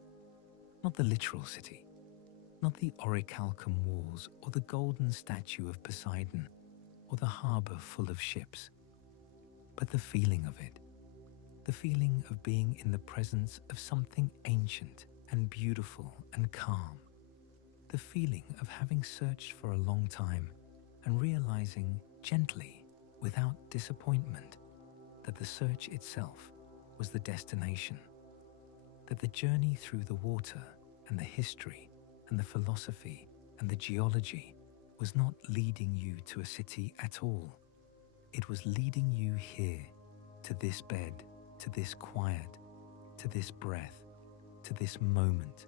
Not the literal city, not the orichalcum walls or the golden statue of Poseidon or the harbor full of ships, but the feeling of it, the feeling of being in the presence of something ancient and beautiful and calm, the feeling of having searched for a long time and realizing gently, without disappointment, that the search itself was the destination, that the journey through the water and the history and the philosophy and the geology was not leading you to a city at all. It was leading you here, to this bed, to this quiet, to this breath, to this moment,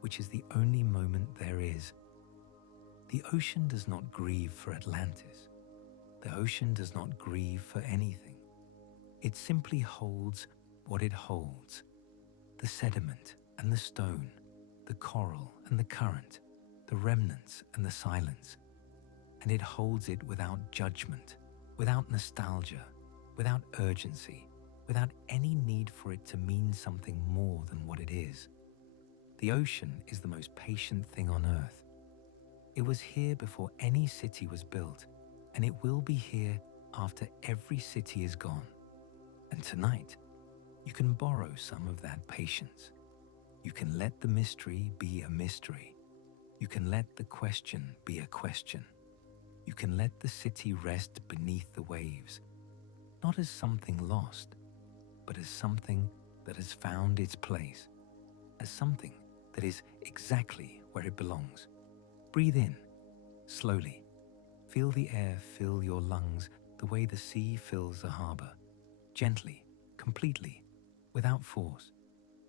which is the only moment there is. The ocean does not grieve for Atlantis. The ocean does not grieve for anything. It simply holds what it holds, the sediment and the stone, the coral and the current, the remnants and the silence. And it holds it without judgment, without nostalgia, without urgency, without any need for it to mean something more than what it is. The ocean is the most patient thing on earth. It was here before any city was built, and it will be here after every city is gone. And tonight, you can borrow some of that patience. You can let the mystery be a mystery. You can let the question be a question. You can let the city rest beneath the waves, not as something lost, but as something that has found its place, as something that is exactly where it belongs. Breathe in, slowly. Feel the air fill your lungs the way the sea fills the harbor. Gently, completely, without force.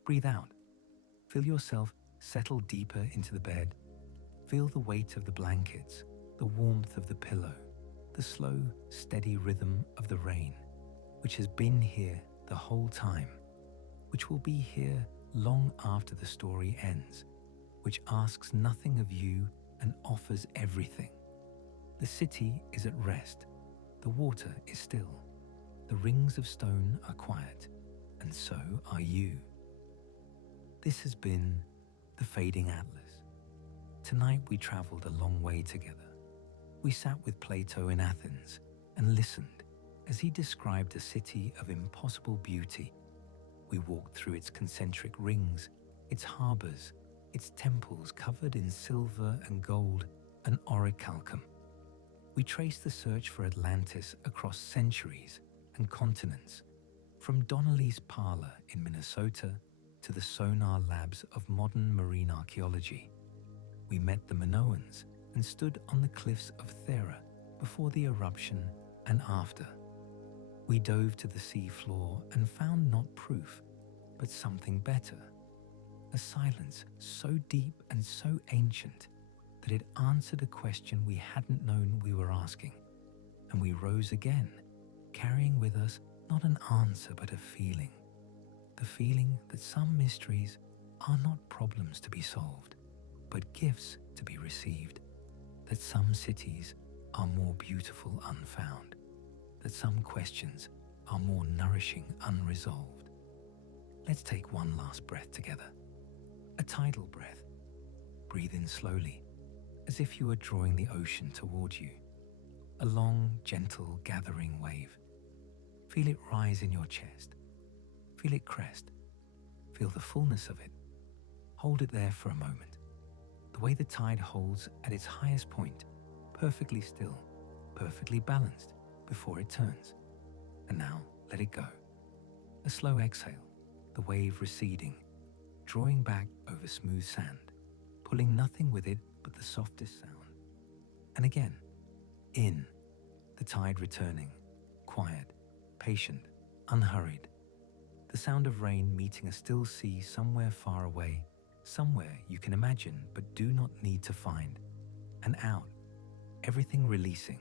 Breathe out. Feel yourself settle deeper into the bed. Feel the weight of the blankets, the warmth of the pillow, the slow, steady rhythm of the rain, which has been here the whole time, which will be here long after the story ends, which asks nothing of you and offers everything. The city is at rest. The water is still. The rings of stone are quiet, and so are you. This has been The Fading Atlas. Tonight we traveled a long way together. We sat with Plato in Athens and listened as he described a city of impossible beauty. We walked through its concentric rings, its harbors, its temples covered in silver and gold, an orichalcum. We trace the search for Atlantis across centuries and continents, from Donnelly's parlor in Minnesota to the sonar labs of modern marine archaeology. We met the Minoans and stood on the cliffs of Thera before the eruption and after. We dove to the sea floor and found not proof, but something better. A silence so deep and so ancient that it answered a question we hadn't known we were asking. And we rose again, carrying with us not an answer but a feeling. The feeling that some mysteries are not problems to be solved, but gifts to be received. That some cities are more beautiful unfound. That some questions are more nourishing unresolved. Let's take one last breath together. A tidal breath. Breathe in slowly, as if you were drawing the ocean toward you. A long, gentle, gathering wave. Feel it rise in your chest. Feel it crest. Feel the fullness of it. Hold it there for a moment. The way the tide holds at its highest point, perfectly still, perfectly balanced, before it turns. And now, let it go. A slow exhale, the wave receding, drawing back over smooth sand, pulling nothing with it but the softest sound. And again, in, the tide returning, quiet, patient, unhurried. The sound of rain meeting a still sea somewhere far away, somewhere you can imagine but do not need to find. And out, everything releasing,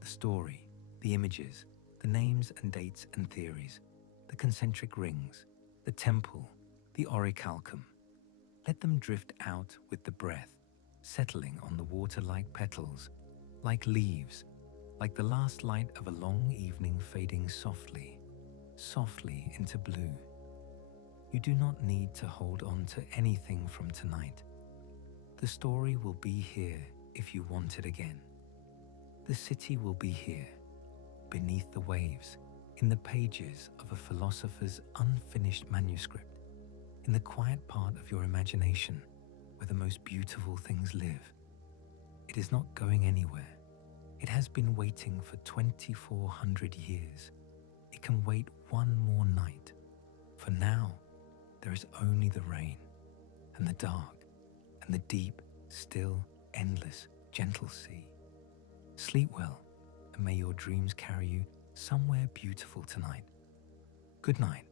the story, the images, the names and dates and theories, the concentric rings, the temple, the orichalcum. Let them drift out with the breath, settling on the water like petals, like leaves, like the last light of a long evening fading softly, softly into blue. You do not need to hold on to anything from tonight. The story will be here if you want it again. The city will be here, beneath the waves, in the pages of a philosopher's unfinished manuscript, in the quiet part of your imagination where the most beautiful things live. It is not going anywhere. It has been waiting for 2,400 years. It can wait one more night. For now, there is only the rain and the dark and the deep, still, endless, gentle sea. Sleep well, and may your dreams carry you somewhere beautiful tonight. Good night.